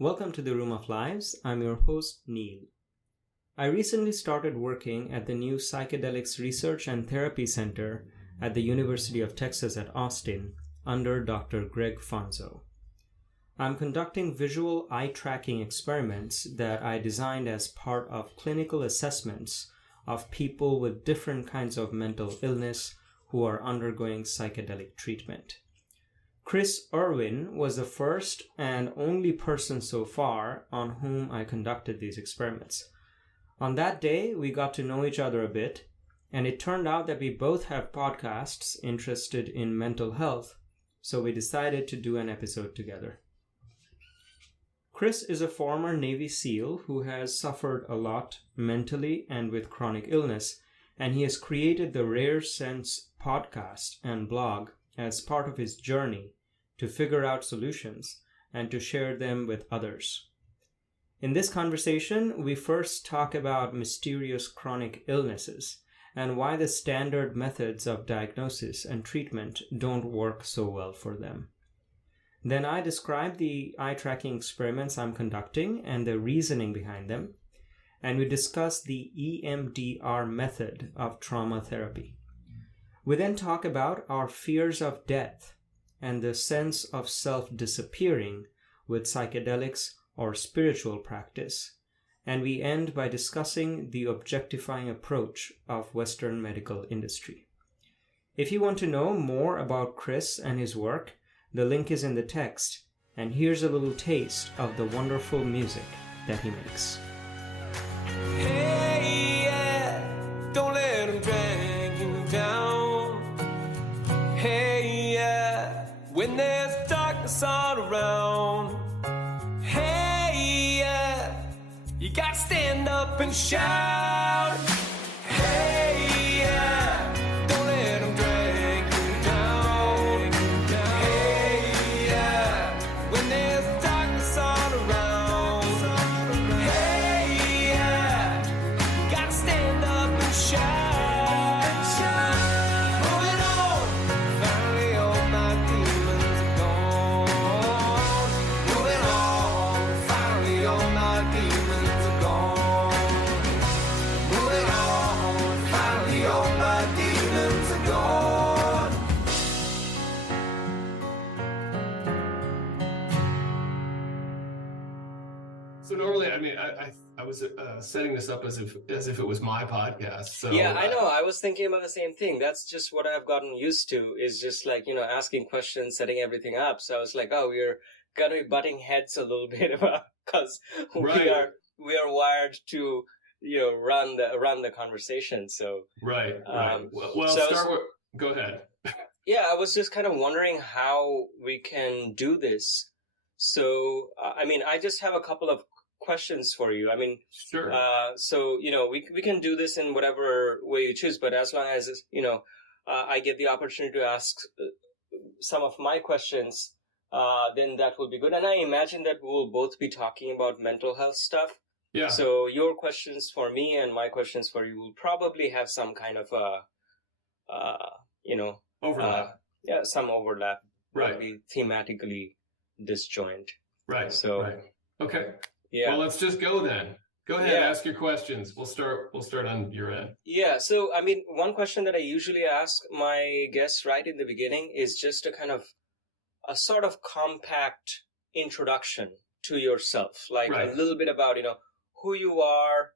Welcome to the Room of Lives. I'm your host, Neil. I recently started working at the new Psychedelics Research and Therapy Center at the University of Texas at Austin under Dr. Greg Fonzo. I'm conducting visual eye tracking experiments that I designed as part of clinical assessments of people with different kinds of mental illness who are undergoing psychedelic treatment. Chris Irwin was the first and only person so far on whom I conducted these experiments. On that day, we got to know each other a bit, and it turned out that we both have podcasts interested in mental health, so we decided to do an episode together. Chris is a former Navy SEAL who has suffered a lot mentally and with chronic illness, and he has created the Rare Sense podcast and blog as part of his journey to figure out solutions and to share them with others. In this conversation, we first talk about mysterious chronic illnesses and why the standard methods of diagnosis and treatment don't work so well for them. Then I describe the eye tracking experiments I'm conducting and the reasoning behind them, and we discuss the EMDR method of trauma therapy. We then talk about our fears of death and the sense of self disappearing with psychedelics or spiritual practice, and we end by discussing the objectifying approach of Western medical industry. If you want to know more about Chris and his work, the link is in the text, and here's a little taste of the wonderful music that he makes. Hey, yeah, don't let them drag you down. Hey, yeah, when there's darkness all around. Hey, yeah, you gotta stand up and shout. Hey, yeah, don't let them drag you down. Hey, yeah, when there's darkness all around. Hey, yeah, you gotta stand up and shout. Moving on, finally all my demons are gone. Moving on, finally all my demons are gone. Moving on, finally all my demons are gone. So normally, I was setting this up as if it was my podcast. So Yeah, I know. I was thinking about the same thing. That's just what I've gotten used to, is just like, asking questions, setting everything up. So I was like, oh, we're going to be butting heads a little bit about, because Right. we are wired to, run the conversation. So right. Well, so I was- start with. Go ahead. yeah, I was just kind of wondering how we can do this. So, I just have a couple of questions for you. Sure. So, we can do this in whatever way you choose, but as long as, I get the opportunity to ask some of my questions, then that will be good. And I imagine that we'll both be talking about mental health stuff. Yeah. So your questions for me and my questions for you will probably have some kind of, Overlap. some overlap. Right. Maybe thematically disjoint. Right. So, Right. Okay. yeah. Well, let's just go then. Go ahead. Yeah. Ask your questions. We'll start on your end. Yeah, so one question that I usually ask my guests right in the beginning is just a sort of compact introduction to yourself, like Right. a little bit about, who you are,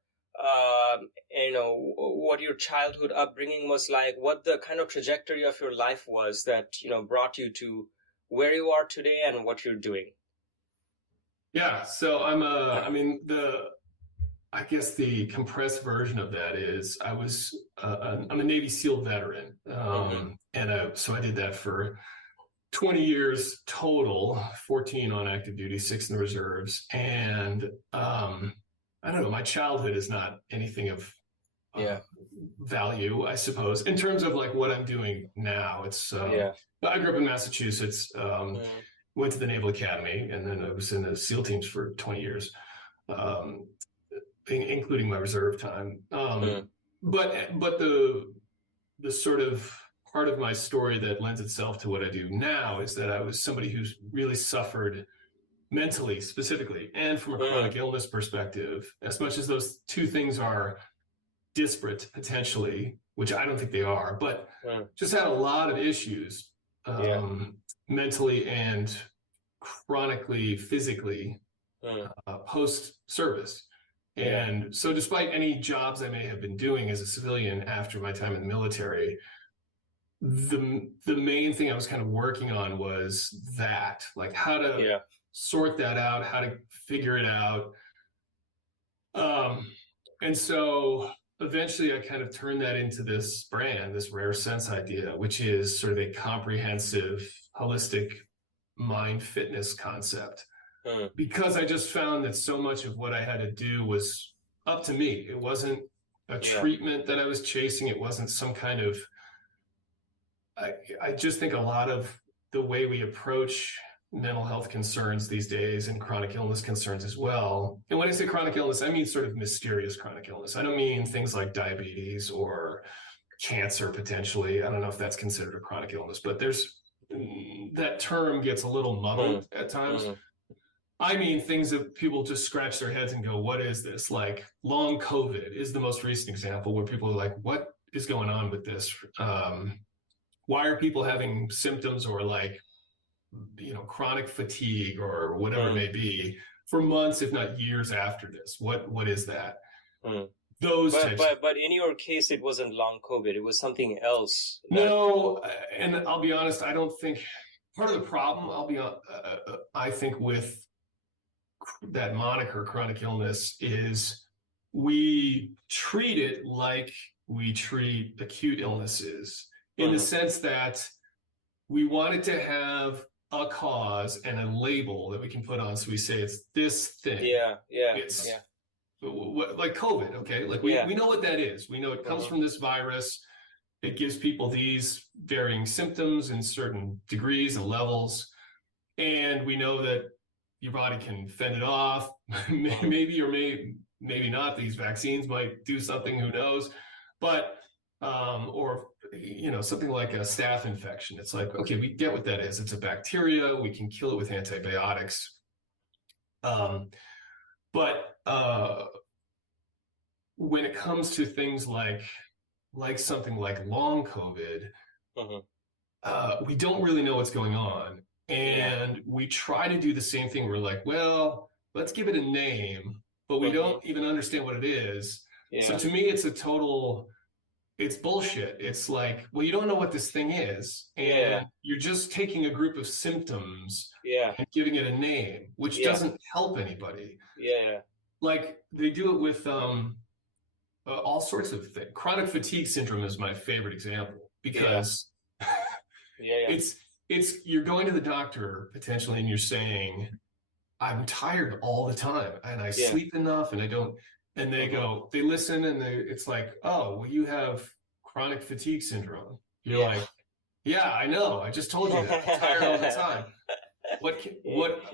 what your childhood upbringing was like, what the kind of trajectory of your life was that, brought you to where you are today and what you're doing. Yeah. So I guess the compressed version of that is I'm a Navy SEAL veteran. So I did that for 20 years total, 14 on active duty, 6 in the reserves. And I don't know, my childhood is not anything of value, I suppose, in terms of like what I'm doing now. It's I grew up in Massachusetts, went to the Naval Academy, and then I was in the SEAL teams for 20 years, including my reserve time. But the sort of part of my story that lends itself to what I do now is that I was somebody who's really suffered mentally specifically, and from a chronic illness perspective, as much as those two things are disparate potentially, which I don't think they are, but just had a lot of issues mentally and chronically, physically post-service. And so despite any jobs I may have been doing as a civilian after my time in the military, the main thing I was kind of working on was that, like how to sort that out, how to figure it out. And so eventually I kind of turned that into this brand, this Rare Sense idea, which is sort of a comprehensive, holistic mind fitness concept. Because I just found that so much of what I had to do was up to me. It wasn't a treatment that I was chasing. It wasn't some kind of, I just think a lot of the way we approach mental health concerns these days and chronic illness concerns as well. And when I say chronic illness, I mean sort of mysterious chronic illness. I don't mean things like diabetes or cancer potentially. I don't know if that's considered a chronic illness, but that term gets a little muddled at times. I mean things that people just scratch their heads and go, what is this? Like long COVID is the most recent example where people are like, what is going on with this? Why are people having symptoms or like, chronic fatigue or whatever it may be for months, if not years after this? What is that? But in your case, it wasn't long COVID. It was something else. No, and I'll be honest, I don't think part of the problem, I think with that moniker chronic illness is we treat it like we treat acute illnesses in the sense that we want it to have a cause and a label that we can put on. So we say it's this thing. It's like COVID. Okay. Like we know what that is. We know it comes from this virus. It gives people these varying symptoms in certain degrees and levels. And we know that your body can fend it off. Maybe or maybe not. These vaccines might do something, who knows? But, or, something like a staph infection. It's like, okay, we get what that is. It's a bacteria. We can kill it with antibiotics. But when it comes to things like something like long COVID, we don't really know what's going on. And we try to do the same thing. We're like, well, let's give it a name, but we don't even understand what it is. So to me, it's bullshit. It's like, well, you don't know what this thing is. And you're just taking a group of symptoms and giving it a name, which doesn't help anybody. Like they do it with all sorts of things. Chronic fatigue syndrome is my favorite example because it's you're going to the doctor potentially and you're saying, I'm tired all the time and I sleep enough and I don't, and they go, they listen and it's like, oh, well, you have chronic fatigue syndrome. You're like, yeah, I know. I just told you that. I'm tired all the time.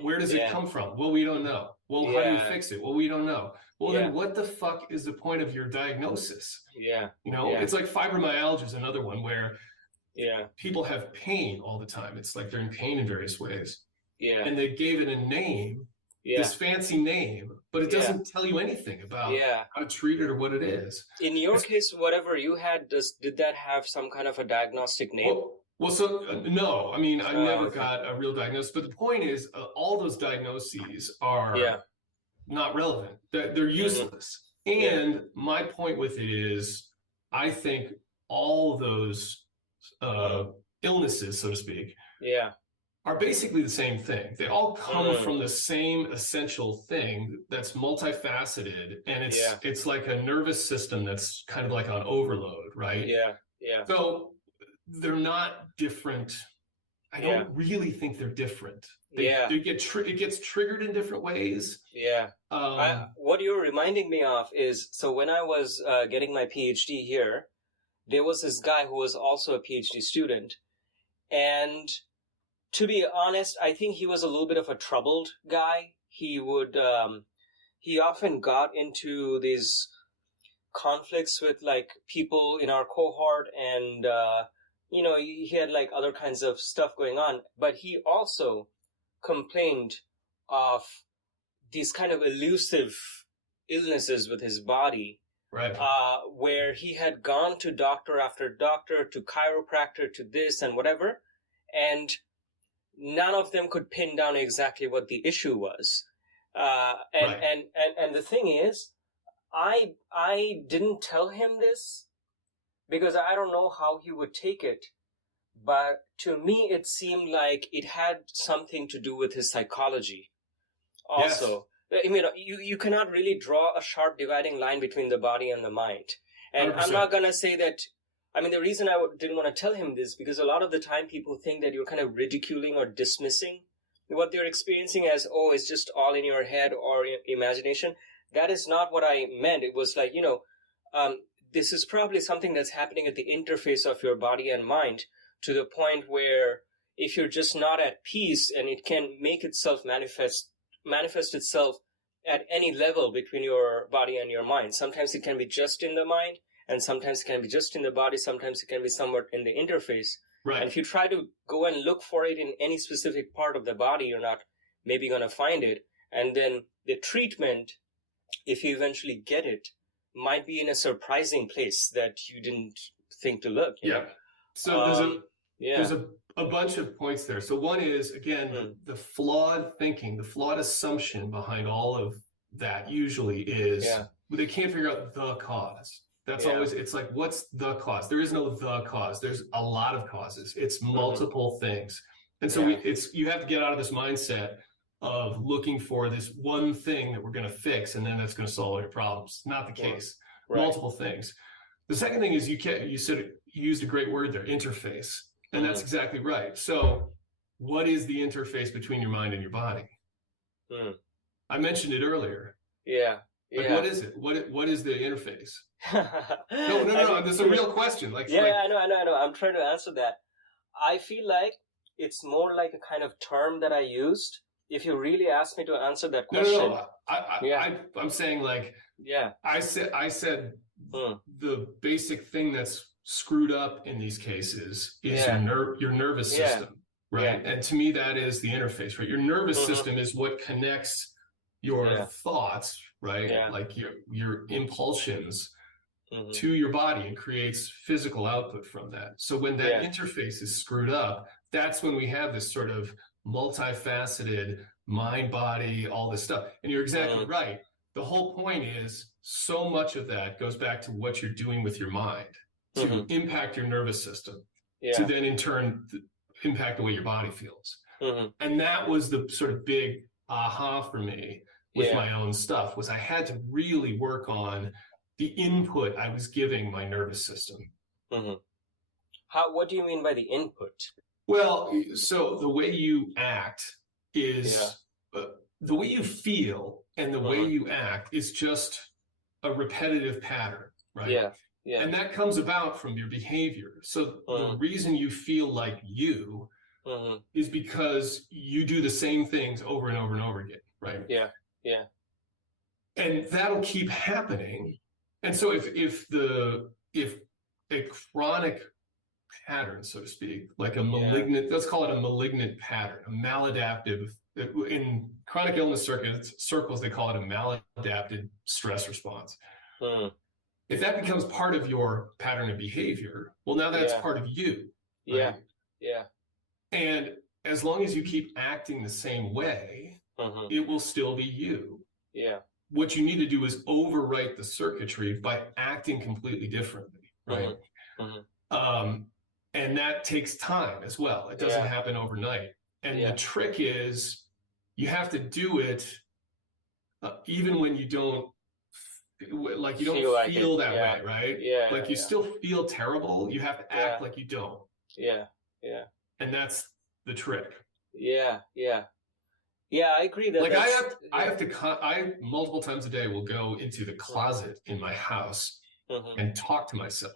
Where does it come from? Well, we don't know. Well, how do you fix it? Well, we don't know. Well, then what the fuck is the point of your diagnosis? It's like fibromyalgia is another one where people have pain all the time. It's like they're in pain in various ways. And they gave it a name, this fancy name, but it doesn't tell you anything about how to treat it or what it is. In your case, whatever you had, did that have some kind of a diagnostic name? No. I mean, I never got a real diagnosis. But the point is, all those diagnoses are not relevant. They're useless. And my point with it is, I think all those illnesses, so to speak, are basically the same thing. They all come from the same essential thing that's multifaceted, and it's like a nervous system that's kind of like on overload, right? So they're not different. I don't really think they're different. It gets triggered in different ways. What you're reminding me of is, so when I was getting my PhD here, there was this guy who was also a PhD student, and to be honest, I think he was a little bit of a troubled guy. He often got into these conflicts with like people in our cohort, and he had like other kinds of stuff going on. But he also complained of these kind of elusive illnesses with his body, Right. where he had gone to doctor after doctor, to chiropractor, to this and whatever, and none of them could pin down exactly what the issue was. And the thing is, I didn't tell him this because I don't know how he would take it. But to me, it seemed like it had something to do with his psychology. Also, I mean, you cannot really draw a sharp dividing line between the body and the mind. And 100%. I'm not going to say that. I mean, the reason I didn't want to tell him this, because a lot of the time people think that you're kind of ridiculing or dismissing what they're experiencing as, oh, it's just all in your head or imagination. That is not what I meant. It was like, this is probably something that's happening at the interface of your body and mind, to the point where if you're just not at peace, and it can make itself manifest itself at any level between your body and your mind. Sometimes it can be just in the mind, and sometimes it can be just in the body. Sometimes it can be somewhat in the interface. Right. And if you try to go and look for it in any specific part of the body, you're not maybe going to find it. And then the treatment, if you eventually get it, might be in a surprising place that you didn't think to look. Yeah. So there's yeah. a bunch of points there. So one is, again, the flawed thinking, the flawed assumption behind all of that usually is they can't figure out the cause. That's always, it's like, what's the cause? There is no the cause. There's a lot of causes. It's multiple things. And so you have to get out of this mindset of looking for this one thing that we're going to fix, and then that's going to solve all your problems. Not the case. Right. Multiple things. The second thing is you used a great word there, interface. And that's exactly right. So what is the interface between your mind and your body? I mentioned it earlier. Yeah. Like, what is it? What is the interface? No. That's a real question. I know. I'm trying to answer that. I feel like it's more like a kind of term that I used. If you really ask me to answer that question. I'm saying I said the basic thing that's screwed up in these cases is your nervous system, right? And to me, that is the interface, right? Your nervous system is what connects your thoughts, right? Like your impulsions to your body and creates physical output from that. So when that interface is screwed up, that's when we have this sort of multifaceted mind, body, all this stuff. And you're exactly right. The whole point is so much of that goes back to what you're doing with your mind to impact your nervous system, to then in turn impact the way your body feels. And that was the sort of big aha for me with my own stuff, was I had to really work on the input I was giving my nervous system. What do you mean by the input? Well, so the way you act is the way you feel, and the way you act is just a repetitive pattern, right? Yeah. And that comes about from your behavior. So the reason you feel like you is because you do the same things over and over and over again, right? Yeah. And that'll keep happening. And so if a chronic pattern, so to speak, like a malignant, let's call it a malignant pattern, a maladaptive, in chronic illness circles, they call it a maladapted stress response. If that becomes part of your pattern of behavior, well, now that's part of you. Right? Yeah. And as long as you keep acting the same way, it will still be you. Yeah. What you need to do is overwrite the circuitry by acting completely differently, right? And that takes time as well. It doesn't happen overnight. And the trick is you have to do it even when you don't feel that way, right? Yeah. You still feel terrible. You have to act like you don't. Yeah. And that's the trick. Yeah, I agree that. I multiple times a day will go into the closet in my house and talk to myself.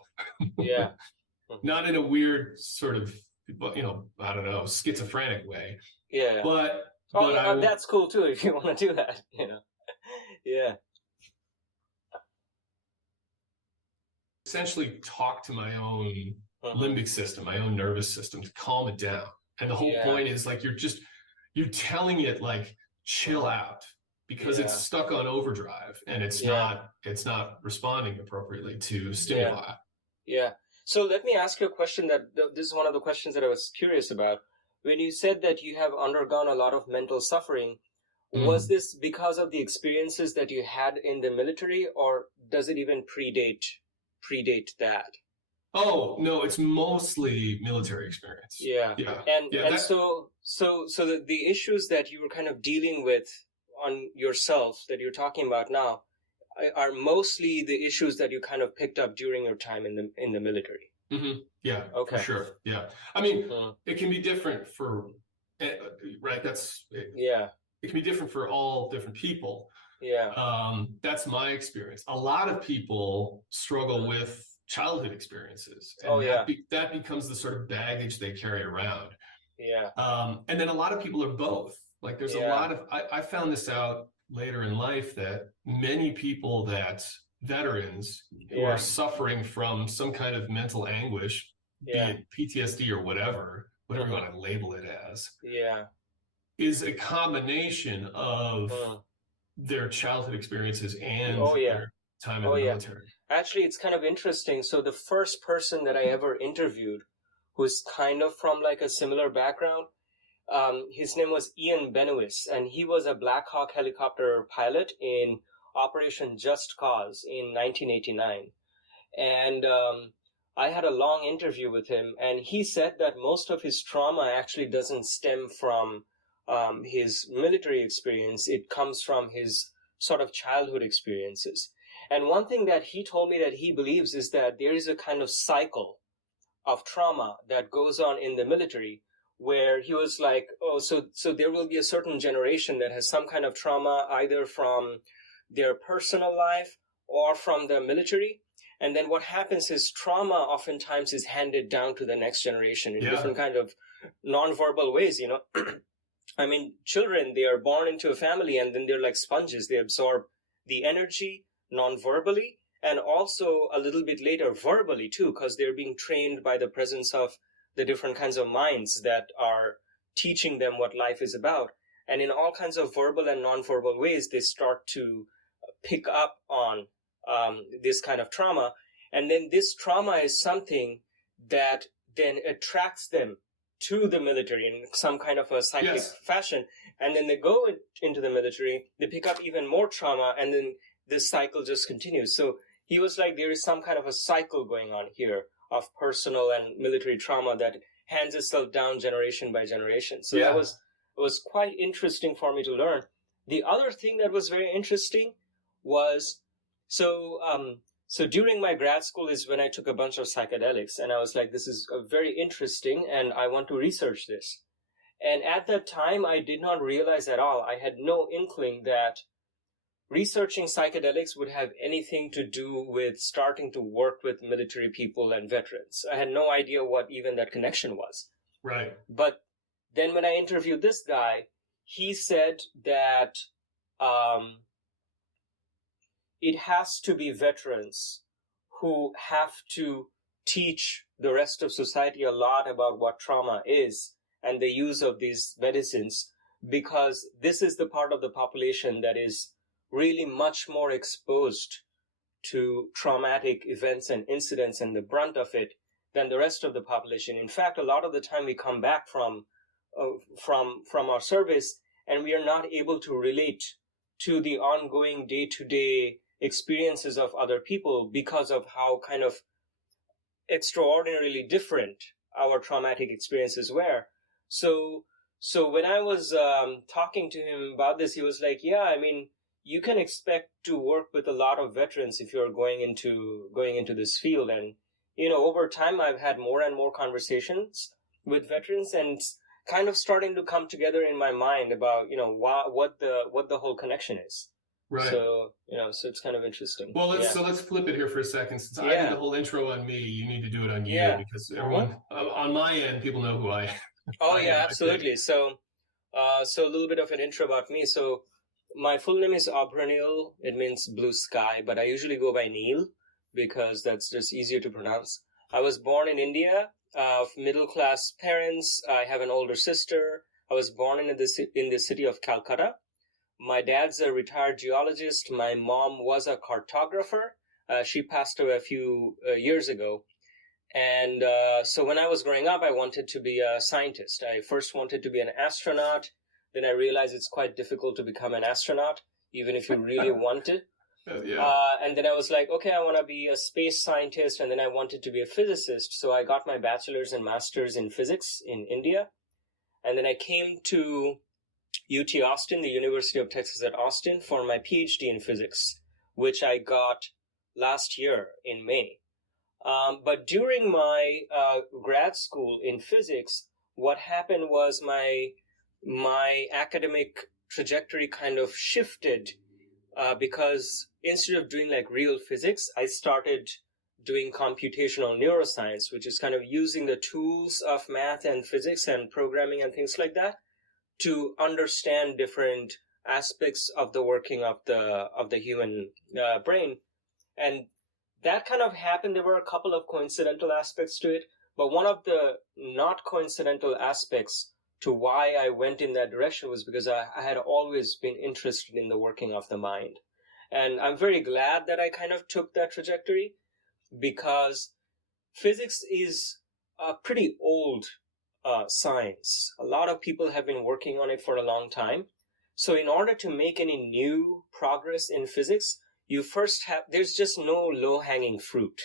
Not in a weird sort of, I don't know, schizophrenic way. Yeah. But that's cool too if you want to do that. Yeah. Essentially talk to my own limbic system, my own nervous system, to calm it down. And the whole point is you're telling it chill out because it's stuck on overdrive and it's not responding appropriately to stimuli. Yeah. So let me ask you a question this is one of the questions that I was curious about. When you said that you have undergone a lot of mental suffering, was this because of the experiences that you had in the military, or does it even predate that? Oh, no, it's mostly military experience. Yeah. So the issues that you were kind of dealing with on yourself that you're talking about now are mostly the issues that you kind of picked up during your time in the military. Mm-hmm. Yeah, okay. For sure. Yeah. I mean, it can be different for, right? It can be different for all different people. Yeah. That's my experience. A lot of people struggle with childhood experiences. And that becomes the sort of baggage they carry around. Yeah. And then a lot of people are both. Like there's a lot of, I found this out later in life that many people veterans who are suffering from some kind of mental anguish, be it PTSD or whatever you want to label it as, is a combination of their childhood experiences and their time in the military. Actually, it's kind of interesting. So the first person that I ever interviewed who's kind of from like a similar background, his name was Ian Benoist, and he was a Black Hawk helicopter pilot in Operation Just Cause in 1989. And I had a long interview with him, and he said that most of his trauma actually doesn't stem from his military experience. It comes from his sort of childhood experiences. And one thing that he told me that he believes is that there is a kind of cycle of trauma that goes on in the military, where he was like, so there will be a certain generation that has some kind of trauma either from their personal life or from the military. And then what happens is trauma oftentimes is handed down to the next generation in different kind of nonverbal ways, you know. I mean, children, they are born into a family and then they're like sponges. They absorb the energy non-verbally and also a little bit later verbally too, because they're being trained by the presence of the different kinds of minds that are teaching them what life is about. And in all kinds of verbal and non-verbal ways, they start to pick up on this kind of trauma. And then this trauma is something that then attracts them to the military in some kind of a cyclic fashion. And then they go into the military, they pick up even more trauma, and then this cycle just continues. So he was like, there is some kind of a cycle going on here of personal and military trauma that hands itself down generation by generation. So that was quite interesting for me to learn. The other thing that was very interesting was, so during my grad school is when I took a bunch of psychedelics, and I was like, this is very interesting and I want to research this. And at that time, I did not realize at all, I had no inkling that researching psychedelics would have anything to do with starting to work with military people and veterans. I had no idea what even that connection was. Right. But then when I interviewed this guy, he said that it has to be veterans who have to teach the rest of society a lot about what trauma is and the use of these medicines, because this is the part of the population that is really much more exposed to traumatic events and incidents and the brunt of it than the rest of the population. In fact, a lot of the time we come back from our service and we are not able to relate to the ongoing day-to-day experiences of other people because of how kind of extraordinarily different our traumatic experiences were. So when I was talking to him about this, he was like, yeah, I mean, you can expect to work with a lot of veterans if you're going into this field. And, you know, over time, I've had more and more conversations with veterans and kind of starting to come together in my mind about, you know, what the whole connection is. Right. So, you know, so it's kind of interesting. Well, let's flip it here for a second. Since I did the whole intro on me, you need to do it on you because everyone on my end, people know who I am. Oh, yeah, absolutely. So a little bit of an intro about me. So my full name is Abranil. It means blue sky, but I usually go by Neil because that's just easier to pronounce. I was born in India of middle-class parents. I have an older sister. I was born in the city of Calcutta. My dad's a retired geologist. My mom was a cartographer. She passed away a few years ago. And so when I was growing up, I wanted to be a scientist. I first wanted to be an astronaut. Then I realized it's quite difficult to become an astronaut, even if you really want to. And then I was like, okay, I want to be a space scientist. And then I wanted to be a physicist. So I got my bachelor's and master's in physics in India. And then I came to UT Austin, the University of Texas at Austin, for my PhD in physics, which I got last year in May. But during my grad school in physics, what happened was my academic trajectory kind of shifted because instead of doing like real physics, I started doing computational neuroscience, which is kind of using the tools of math and physics and programming and things like that to understand different aspects of the working of the human brain. And that kind of happened. There were a couple of coincidental aspects to it, but one of the not coincidental aspects to why I went in that direction was because I had always been interested in the working of the mind. And I'm very glad that I kind of took that trajectory, because physics is a pretty old science. A lot of people have been working on it for a long time. So in order to make any new progress in physics, you first there's just no low-hanging fruit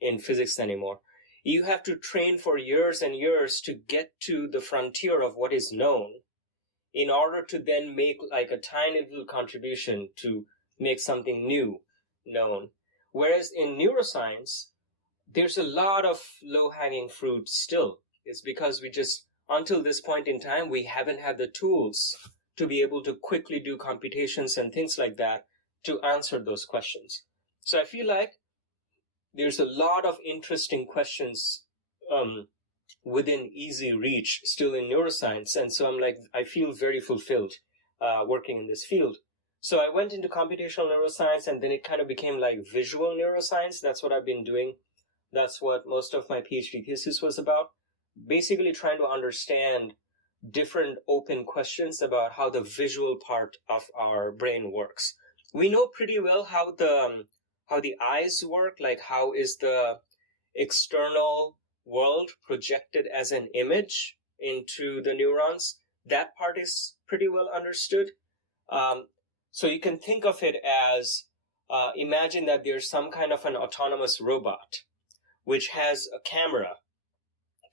in physics anymore. You have to train for years and years to get to the frontier of what is known in order to then make like a tiny little contribution to make something new known. Whereas in neuroscience, there's a lot of low-hanging fruit still. It's because until this point in time, we haven't had the tools to be able to quickly do computations and things like that to answer those questions. So I feel like there's a lot of interesting questions within easy reach still in neuroscience. And so I feel very fulfilled working in this field. So I went into computational neuroscience, and then it kind of became like visual neuroscience. That's what I've been doing. That's what most of my PhD thesis was about. Basically trying to understand different open questions about how the visual part of our brain works. We know pretty well how the eyes work, like how is the external world projected as an image into the neurons. That part is pretty well understood. So you can think of it as, imagine that there's some kind of an autonomous robot which has a camera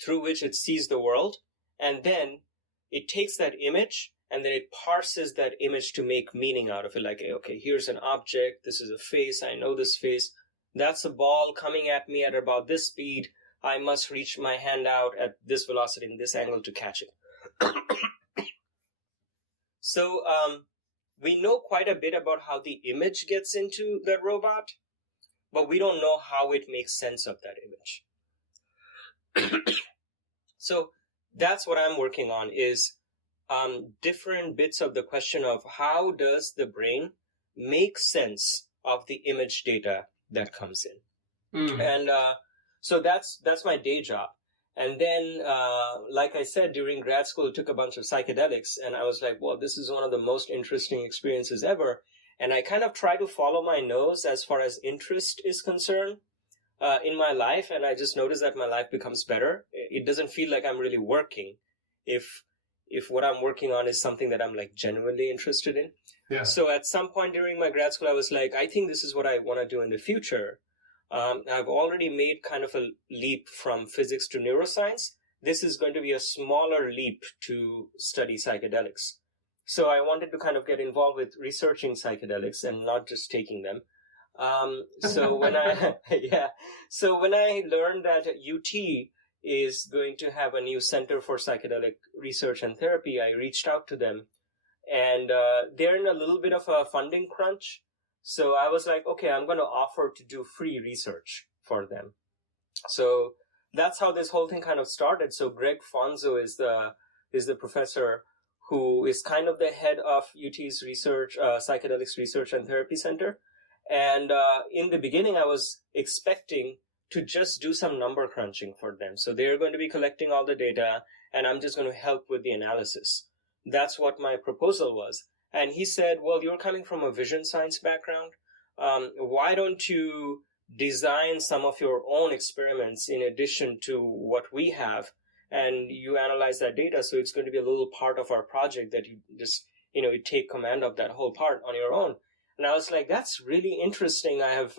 through which it sees the world, and then it takes that image and then it parses that image to make meaning out of it. Like, okay, here's an object, this is a face, I know this face, that's a ball coming at me at about this speed, I must reach my hand out at this velocity and this angle to catch it. So we know quite a bit about how the image gets into the robot, but we don't know how it makes sense of that image. So that's what I'm working on, is different bits of the question of how does the brain make sense of the image data that comes in. And so that's my day job. And then, like I said, during grad school, I took a bunch of psychedelics, and I was like, well, this is one of the most interesting experiences ever. And I kind of try to follow my nose as far as interest is concerned in my life, and I just noticed that my life becomes better. It doesn't feel like I'm really working if what I'm working on is something that I'm like genuinely interested in. Yeah. So at some point during my grad school, I was like, I think this is what I want to do in the future. I've already made kind of a leap from physics to neuroscience. This is going to be a smaller leap to study psychedelics. So I wanted to kind of get involved with researching psychedelics and not just taking them. So when I learned that UT is going to have a new center for psychedelic research and therapy, I reached out to them, and they're in a little bit of a funding crunch. So I was like, okay, I'm going to offer to do free research for them. So that's how this whole thing kind of started. So Greg Fonzo is the professor who is kind of the head of UT's research, psychedelics research and therapy center. And in the beginning, I was expecting to just do some number crunching for them. So they're going to be collecting all the data, and I'm just going to help with the analysis. That's what my proposal was. And he said, well, you're coming from a vision science background. Why don't you design some of your own experiments in addition to what we have, and you analyze that data, so it's going to be a little part of our project that you just, you take command of that whole part on your own. And I was like, that's really interesting. I have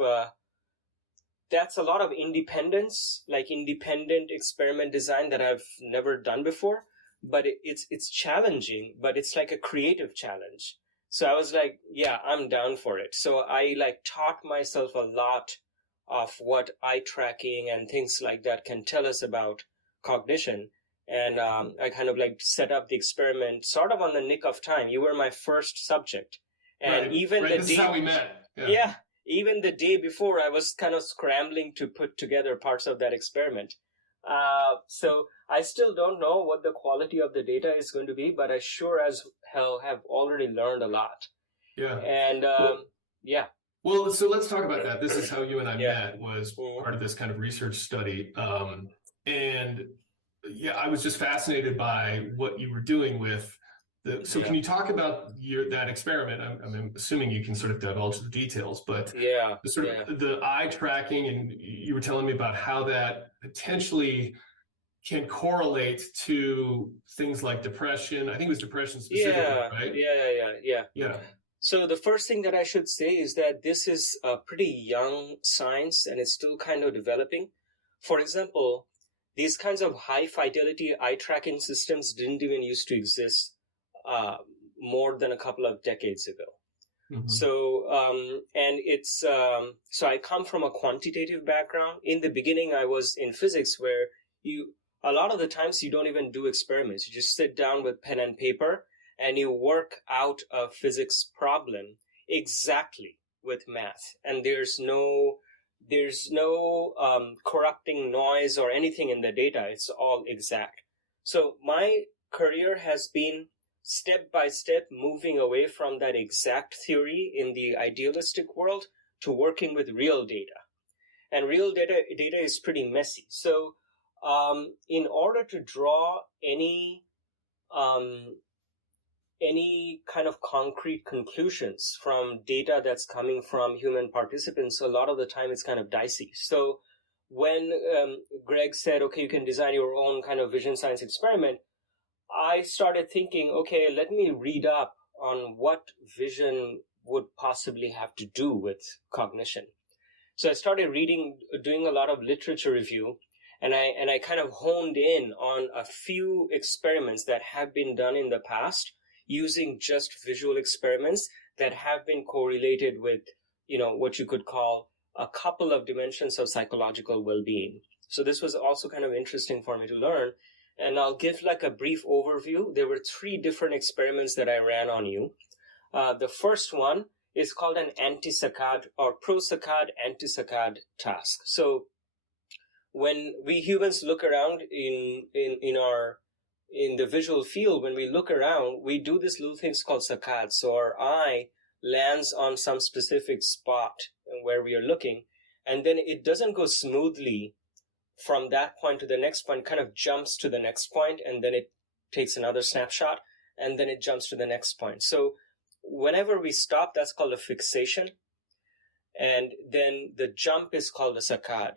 that's a lot of independence, like independent experiment design that I've never done before, but it's challenging, but it's like a creative challenge. So I was like, yeah, I'm down for it. So I like taught myself a lot of what eye tracking and things like that can tell us about cognition. And I kind of like set up the experiment sort of on the nick of time. You were my first subject. And even the this day, is how we met. yeah, even the day before, I was kind of scrambling to put together parts of that experiment. So I still don't know what the quality of the data is going to be, but I sure as hell have already learned a lot. Yeah. And yeah. Well, so let's talk about that. This is how you and I Yeah. met, was part of this kind of research study. And yeah, I was just fascinated by what you were doing with so can you talk about that experiment? I'm assuming you can sort of divulge the details, but the eye tracking, and you were telling me about how that potentially can correlate to things like depression. I think it was depression specifically, right? Yeah. So the first thing that I should say is that this is a pretty young science and it's still kind of developing. For example, these kinds of high fidelity eye tracking systems didn't even used to exist more than a couple of decades ago. Mm-hmm. So, and it's, so I come from a quantitative background. In the beginning, I was in physics, where a lot of the times you don't even do experiments. You just sit down with pen and paper and you work out a physics problem exactly with math. And there's no corrupting noise or anything in the data. It's all exact. So my career has been step by step moving away from that exact theory in the idealistic world to working with real data. And real data is pretty messy. So in order to draw any kind of concrete conclusions from data that's coming from human participants, a lot of the time it's kind of dicey. So when Greg said, okay, you can design your own kind of vision science experiment, I started thinking, okay, let me read up on what vision would possibly have to do with cognition. So I started doing a lot of literature review, and I kind of honed in on a few experiments that have been done in the past using just visual experiments that have been correlated with, what you could call a couple of dimensions of psychological well-being. So this was also kind of interesting for me to learn. And I'll give like a brief overview. There were 3 different experiments that I ran on you. The first one is called an anti-saccade or pro-saccade anti-saccade task. So when we humans look around in the visual field, when we look around, we do this little things called saccades. So our eye lands on some specific spot where we are looking, and then it doesn't go smoothly from that point to the next point, kind of jumps to the next point, and then it takes another snapshot, and then it jumps to the next point. So whenever we stop, that's called a fixation. And then the jump is called a saccade.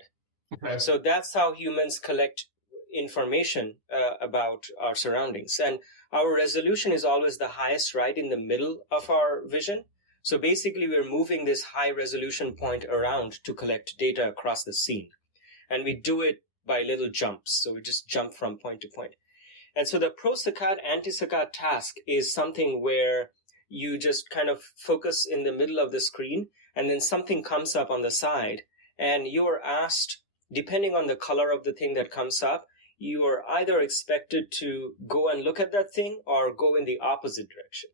Okay. So that's how humans collect information about our surroundings. And our resolution is always the highest right in the middle of our vision. So basically, we're moving this high resolution point around to collect data across the scene. And we do it by little jumps. So we just jump from point to point. And so the pro-saccade, anti-saccade task is something where you just kind of focus in the middle of the screen, and then something comes up on the side. And you are asked, depending on the color of the thing that comes up, you are either expected to go and look at that thing or go in the opposite direction.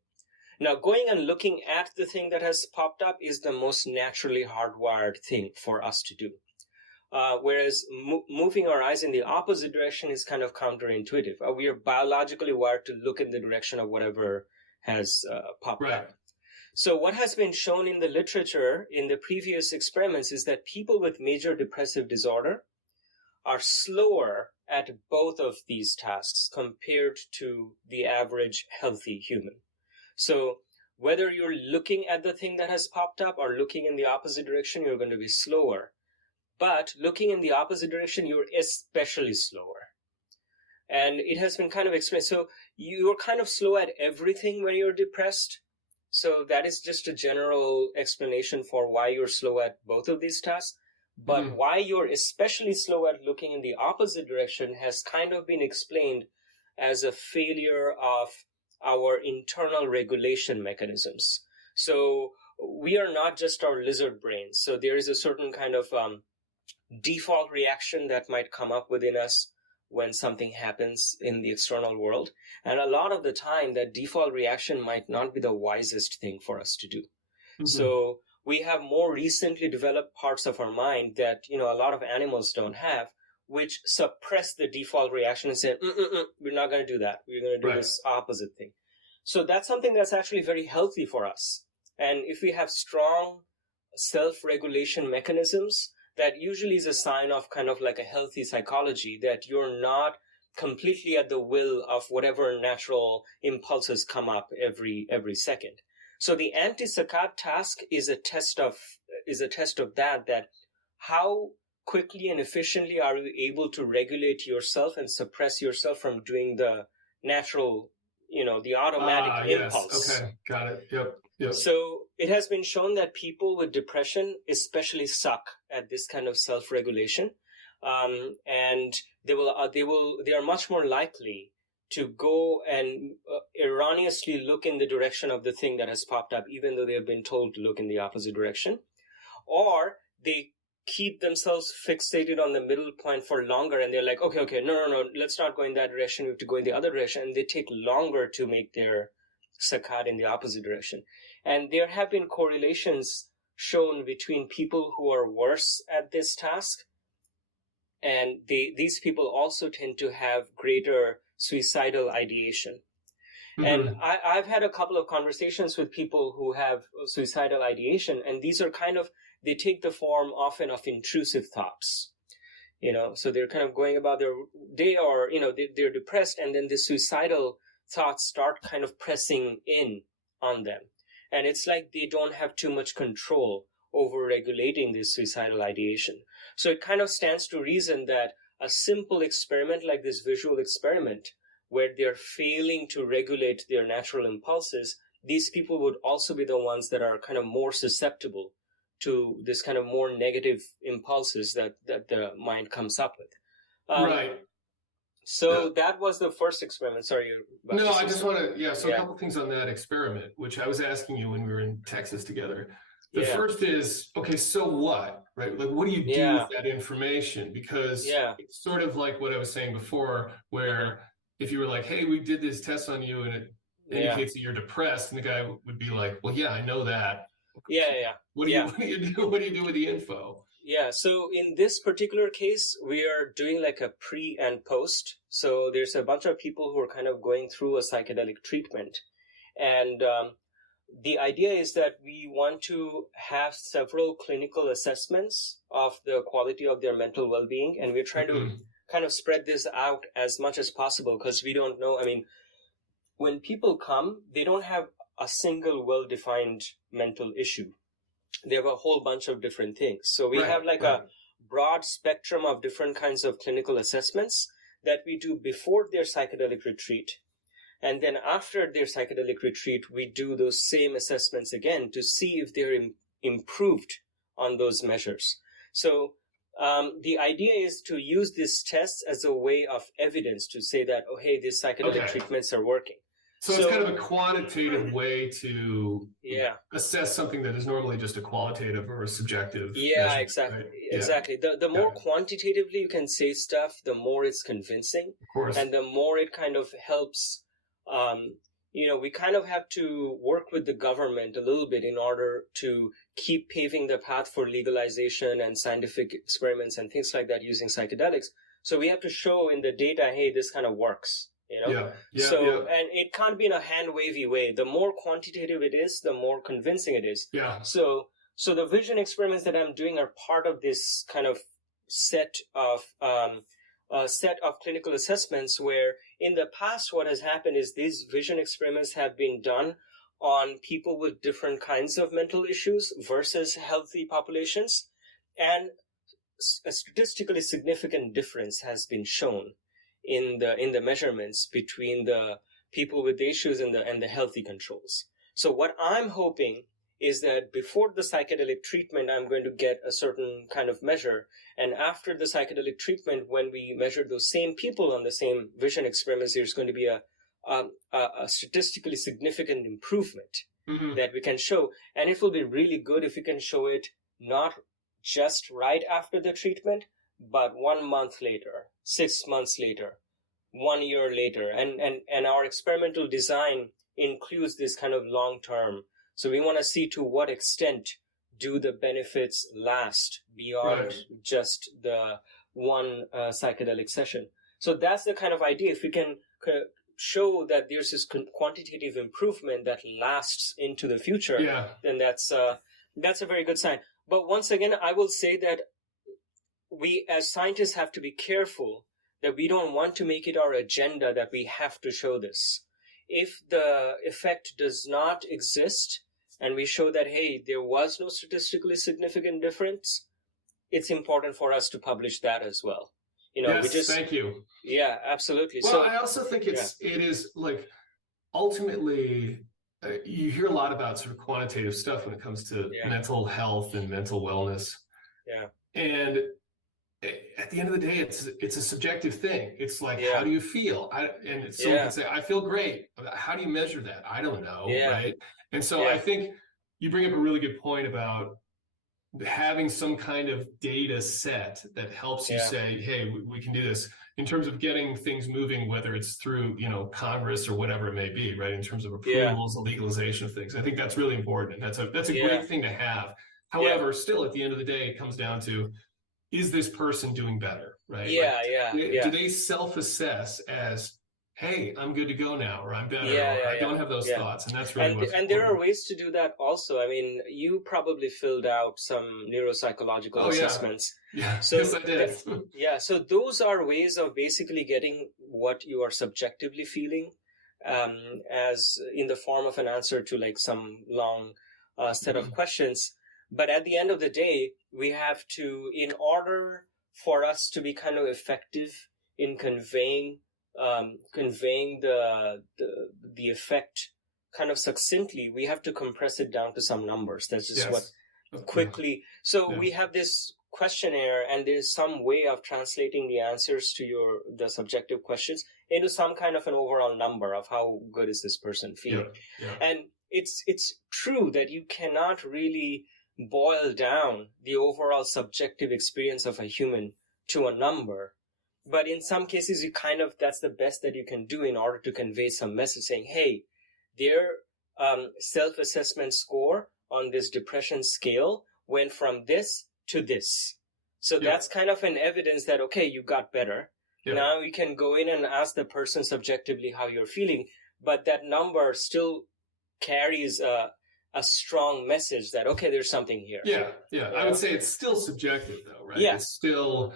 Now, going and looking at the thing that has popped up is the most naturally hardwired thing for us to do. Whereas moving our eyes in the opposite direction is kind of counterintuitive. We are biologically wired to look in the direction of whatever has popped up. So what has been shown in the literature in the previous experiments is that people with major depressive disorder are slower at both of these tasks compared to the average healthy human. So whether you're looking at the thing that has popped up or looking in the opposite direction, you're going to be slower. But looking in the opposite direction, you're especially slower. And it has been kind of explained. So you're kind of slow at everything when you're depressed. So that is just a general explanation for why you're slow at both of these tasks. But why you're especially slow at looking in the opposite direction has kind of been explained as a failure of our internal regulation mechanisms. So we are not just our lizard brains. So there is a certain kind of default reaction that might come up within us when something happens in the external world. And a lot of the time, that default reaction might not be the wisest thing for us to do. So we have more recently developed parts of our mind that, a lot of animals don't have, which suppress the default reaction and say, we're not going to do that. We're going to do this opposite thing. So that's something that's actually very healthy for us. And if we have strong self-regulation mechanisms, that usually is a sign of kind of like a healthy psychology, that you're not completely at the will of whatever natural impulses come up every second. So the anti-saccade task is a test of that how quickly and efficiently are you able to regulate yourself and suppress yourself from doing the natural, the automatic impulse. Okay, got it. Yep. So it has been shown that people with depression especially suck at this kind of self-regulation, and they are much more likely to go and erroneously look in the direction of the thing that has popped up, even though they have been told to look in the opposite direction, or they keep themselves fixated on the middle point for longer, and they're like, okay, no, let's not go in that direction, we have to go in the other direction, and they take longer to make their saccade in the opposite direction. And there have been correlations shown between people who are worse at this task, and these people also tend to have greater suicidal ideation. And I've had a couple of conversations with people who have suicidal ideation, and these are they take the form often of intrusive thoughts. So they're kind of going about their day, or, they're depressed, and then the suicidal thoughts start kind of pressing in on them. And it's like they don't have too much control over regulating this suicidal ideation. So it kind of stands to reason that a simple experiment like this visual experiment, where they're failing to regulate their natural impulses, these people would also be the ones that are kind of more susceptible to this kind of more negative impulses that the mind comes up with. Right. So that was the first experiment. Sorry. No, I just want to, a couple things on that experiment, which I was asking you when we were in Texas together. The first is, okay, so what, right? Like, what do you do with that information? Because it's sort of like what I was saying before, where if you were like, hey, we did this test on you and it indicates that you're depressed, and the guy would be like, well, yeah, I know that. What do you do? What do you do with the info? Yeah, so in this particular case, we are doing like a pre and post. So there's a bunch of people who are kind of going through a psychedelic treatment. And the idea is that we want to have several clinical assessments of the quality of their mental well-being. And we're trying to kind of spread this out as much as possible, because we don't know. I mean, when people come, they don't have a single well-defined mental issue. They have a whole bunch of different things. So we have like a broad spectrum of different kinds of clinical assessments that we do before their psychedelic retreat. And then after their psychedelic retreat, we do those same assessments again to see if they're improved on those measures. So the idea is to use these tests as a way of evidence to say that, oh, hey, these psychedelic treatments are working. So it's kind of a quantitative way to assess something that is normally just a qualitative or a subjective. Yeah, exactly. Right? Exactly. The more quantitatively you can say stuff, the more it's convincing. Of course. And the more it kind of helps. We kind of have to work with the government a little bit in order to keep paving the path for legalization and scientific experiments and things like that using psychedelics. So we have to show in the data, hey, this kind of works. And it can't be in a hand-wavy way. The more quantitative it is, the more convincing it is. Yeah. So the vision experiments that I'm doing are part of this kind of set of clinical assessments, where in the past what has happened is these vision experiments have been done on people with different kinds of mental issues versus healthy populations, and a statistically significant difference has been shown in the measurements between the people with the issues and the healthy controls. So what I'm hoping is that before the psychedelic treatment, I'm going to get a certain kind of measure. And after the psychedelic treatment, when we measure those same people on the same vision experiments, there's going to be a statistically significant improvement that we can show. And it will be really good if we can show it not just right after the treatment, but 1 month later, 6 months later, 1 year later. And our experimental design includes this kind of long term. So we want to see to what extent do the benefits last beyond just the one psychedelic session. So that's the kind of idea. If we can show that there's this quantitative improvement that lasts into the future, then that's a very good sign. But once again, I will say that we as scientists have to be careful that we don't want to make it our agenda that we have to show this. If the effect does not exist, and we show that, hey, there was no statistically significant difference, it's important for us to publish that as well. Thank you. Yeah, absolutely. Well, I also think it is like, ultimately, you hear a lot about sort of quantitative stuff when it comes to mental health and mental wellness. Yeah. And at the end of the day, it's a subjective thing. It's like, how do you feel? Someone can say, I feel great. How do you measure that? I don't know, right? And so I think you bring up a really good point about having some kind of data set that helps you say, hey, we can do this in terms of getting things moving, whether it's through, Congress or whatever it may be, right? In terms of approvals, the legalization of things. I think that's really important. That's a great thing to have. However, still at the end of the day, it comes down to, is this person doing better, right? Do they self-assess as, hey, I'm good to go now, or I'm better, or I don't have those thoughts, and that's really and there are ways to do that also. I mean, you probably filled out some neuropsychological assessments. Yeah, so yes, I did. So those are ways of basically getting what you are subjectively feeling, as in the form of an answer to like some long set of questions. But at the end of the day, we have to, in order for us to be kind of effective in conveying the effect kind of succinctly, we have to compress it down to some numbers. That's just what quickly. So we have this questionnaire, and there's some way of translating the answers to the subjective questions into some kind of an overall number of how good is this person feeling. And it's true that you cannot really boil down the overall subjective experience of a human to a number. But in some cases, that's the best that you can do in order to convey some message saying, hey, their self-assessment score on this depression scale went from this to this. So that's kind of an evidence that, okay, you got better. Now you can go in and ask the person subjectively how you're feeling, but that number still carries a strong message that, okay, there's something here. I would say it's still subjective though, right? It's still...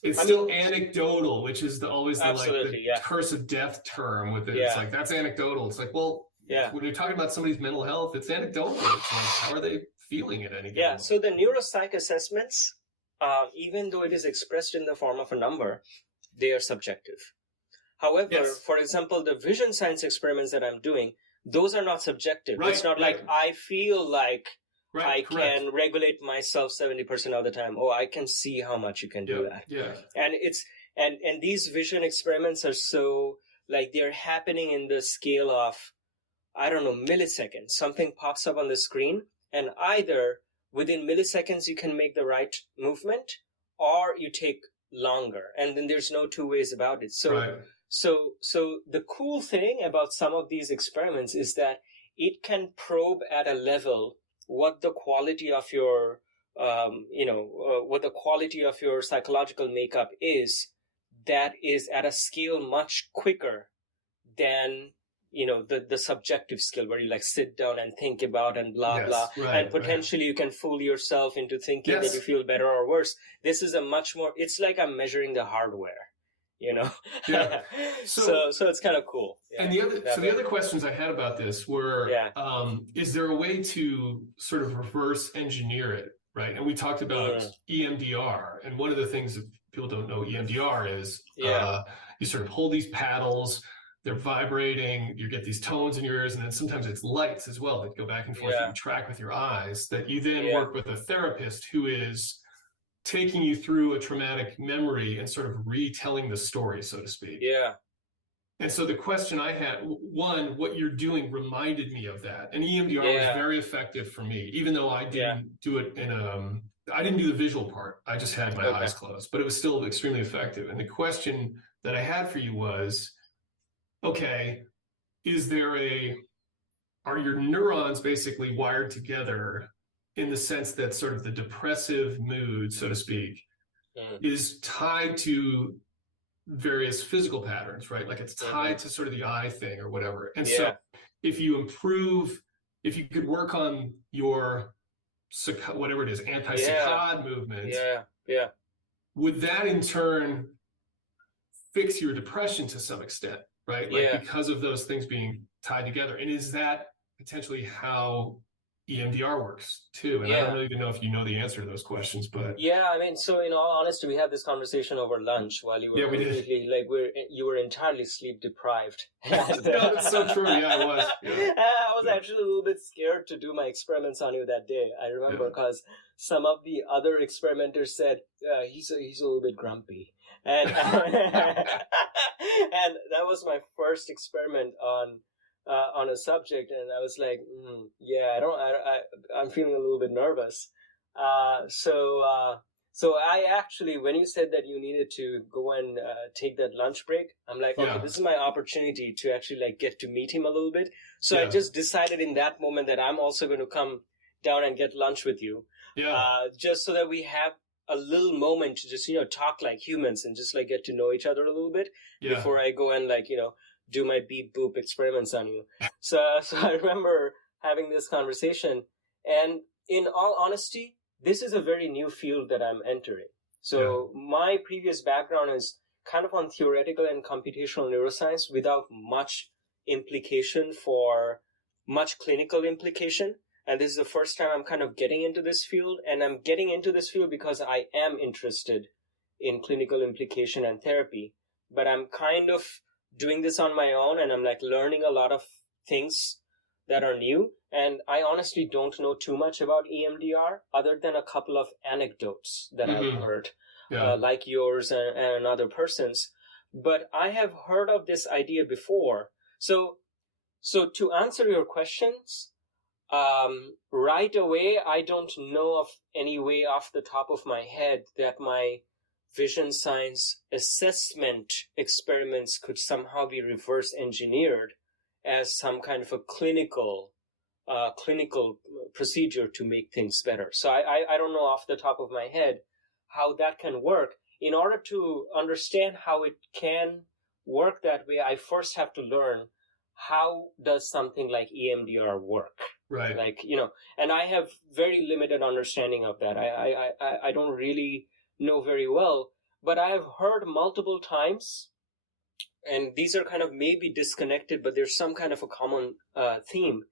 It's still anecdotal, which is always the curse of death term with it. It's like, that's anecdotal. It's like, well, when you're talking about somebody's mental health, it's anecdotal. It's like, how are they feeling at any given moment? So the neuropsych assessments, even though it is expressed in the form of a number, they are subjective. However, for example, the vision science experiments that I'm doing, those are not subjective. It's not like I feel like I can regulate myself 70% of the time. Oh, I can see how much you can do that. And it's and these vision experiments are so like they're happening in the scale of, I don't know, milliseconds. Something pops up on the screen, and either within milliseconds you can make the right movement, or you take longer. And then there's no two ways about it. So the cool thing about some of these experiments is that it can probe at a level what the quality of your, what the quality of your psychological makeup is, that is at a scale much quicker than, the subjective skill where you like sit down and think about and blah, blah. And potentially you can fool yourself into thinking that you feel better or worse. This is a much more, it's like I'm measuring the hardware. Yeah. So so it's kind of cool. Yeah, and the other questions I had about this were, is there a way to sort of reverse engineer it, right? And we talked about EMDR, and one of the things that people don't know EMDR is you sort of hold these paddles, they're vibrating, you get these tones in your ears, and then sometimes it's lights as well that go back and forth that you track with your eyes, that you then work with a therapist who is taking you through a traumatic memory and sort of retelling the story, so to speak. Yeah. And so the question I had, one, what you're doing reminded me of that. And EMDR was very effective for me, even though I didn't do it I didn't do the visual part. I just had my eyes closed, but it was still extremely effective. And the question that I had for you was, okay, are your neurons basically wired together in the sense that sort of the depressive mood, so to speak, is tied to various physical patterns, right? Like it's tied to sort of the eye thing or whatever. And so if you could work on your, whatever it is, anti-saccade movement, would that in turn fix your depression to some extent, right? Like because of those things being tied together. And is that potentially how EMDR works too? And I don't even know if you know the answer to those questions, but I mean, so in all honesty, we had this conversation over lunch while you were you were entirely sleep deprived. No, that's so true. Yeah, it was. Yeah. I was actually a little bit scared to do my experiments on you that day. I remember because some of the other experimenters said he's a little bit grumpy, and and that was my first experiment on a subject, and I was like, I'm feeling a little bit nervous. So I actually, when you said that you needed to go and take that lunch break, I'm like, okay, this is my opportunity to actually like get to meet him a little bit. So I just decided in that moment that I'm also going to come down and get lunch with you, just so that we have a little moment to just talk like humans and just like get to know each other a little bit before I go and like do my beep boop experiments on you. So I remember having this conversation, and in all honesty, this is a very new field that I'm entering. So my previous background is kind of on theoretical and computational neuroscience without much implication for much clinical implication. And this is the first time I'm kind of getting into this field, and I'm getting into this field because I am interested in clinical implication and therapy, but I'm kind of doing this on my own, and I'm like learning a lot of things that are new. And I honestly don't know too much about EMDR other than a couple of anecdotes that I've heard, like yours and other persons. But I have heard of this idea before. So to answer your questions, right away, I don't know of any way off the top of my head that my vision science assessment experiments could somehow be reverse engineered as some kind of a clinical procedure to make things better. So I don't know off the top of my head how that can work. In order to understand how it can work that way, I first have to learn how does something like EMDR work. Right. Like, and I have very limited understanding of that. I don't really know very well, but I have heard multiple times, and these are kind of maybe disconnected, but there's some kind of a common theme,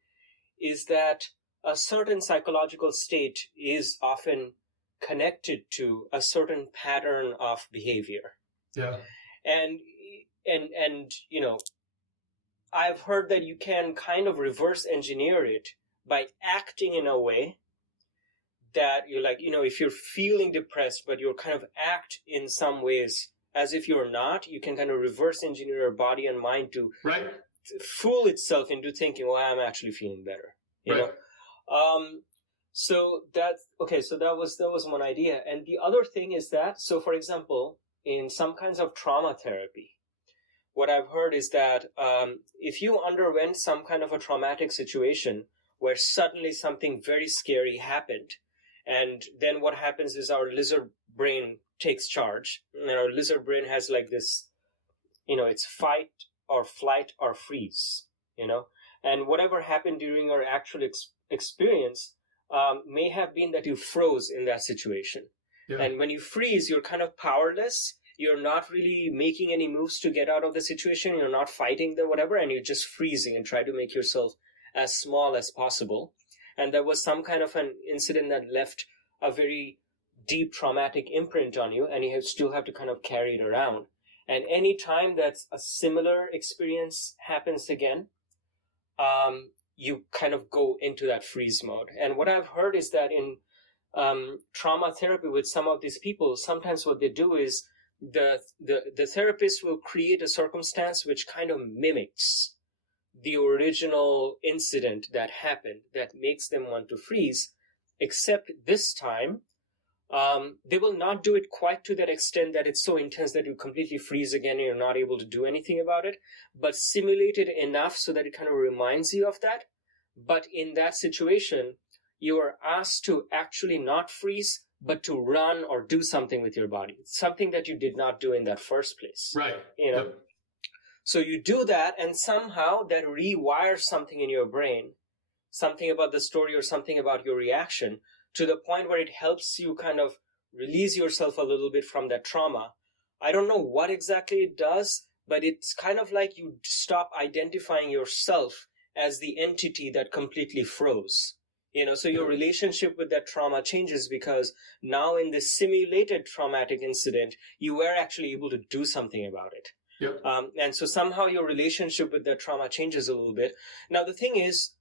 is that a certain psychological state is often connected to a certain pattern of behavior. Yeah. And I've heard that you can kind of reverse engineer it by acting in a way that you're like, if you're feeling depressed, but you're kind of act in some ways as if you're not, you can kind of reverse engineer your body and mind to fool itself into thinking, well, I'm actually feeling better. You know? So that's, okay, so that was one idea. And the other thing is that, so for example, in some kinds of trauma therapy, what I've heard is that if you underwent some kind of a traumatic situation where suddenly something very scary happened, and then what happens is our lizard brain takes charge, and our lizard brain has like this, it's fight or flight or freeze, and whatever happened during our actual experience may have been that you froze in that situation. Yeah. And when you freeze, you're kind of powerless. you're not really making any moves to get out of the situation. You're not fighting the whatever, and you're just freezing and try to make yourself as small as possible. And there was some kind of an incident that left a very deep traumatic imprint on you, and you still have to kind of carry it around. And any time that a similar experience happens again, you kind of go into that freeze mode. And what I've heard is that in trauma therapy with some of these people, sometimes what they do is the therapist will create a circumstance which kind of mimics the original incident that happened, that makes them want to freeze, except this time they will not do it quite to that extent that it's so intense that you completely freeze again and you're not able to do anything about it, but simulate it enough so that it kind of reminds you of that. But in that situation, you are asked to actually not freeze, but to run or do something with your body, something that you did not do in that first place. Right. You know. Yep. So you do that, and somehow that rewires something in your brain, something about the story or something about your reaction, to the point where it helps you kind of release yourself a little bit from that trauma. I don't know what exactly it does, but it's kind of like you stop identifying yourself as the entity that completely froze. So your relationship with that trauma changes, because now in this simulated traumatic incident, you were actually able to do something about it. Yep. And so somehow your relationship with that trauma changes a little bit. Now, the thing is,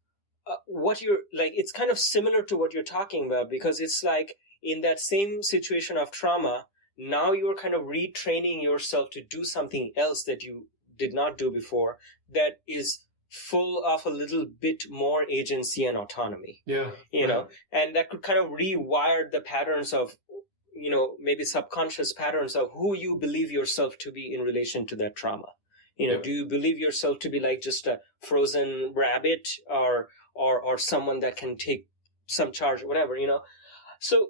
what you're like, it's kind of similar to what you're talking about, because it's like in that same situation of trauma, now you're kind of retraining yourself to do something else that you did not do before, that is full of a little bit more agency and autonomy. Yeah. You know, and that could kind of rewire the patterns of, maybe subconscious patterns of who you believe yourself to be in relation to that trauma. Do you believe yourself to be like just a frozen rabbit, or someone that can take some charge, or whatever, So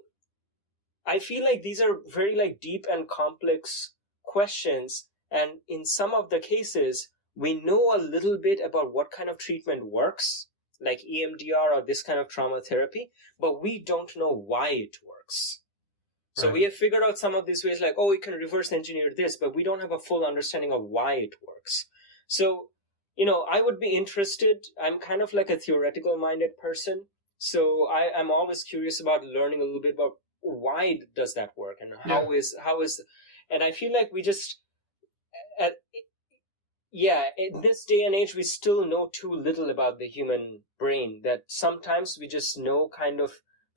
I feel like these are very like deep and complex questions. And in some of the cases, we know a little bit about what kind of treatment works, like EMDR or this kind of trauma therapy, but we don't know why it works. So we have figured out some of these ways, like, we can reverse engineer this, but we don't have a full understanding of why it works. So, I would be interested. I'm kind of like a theoretical minded person. So I'm always curious about learning a little bit about why does that work, and how is, and I feel like we just, in this day and age, we still know too little about the human brain, that sometimes we just know kind of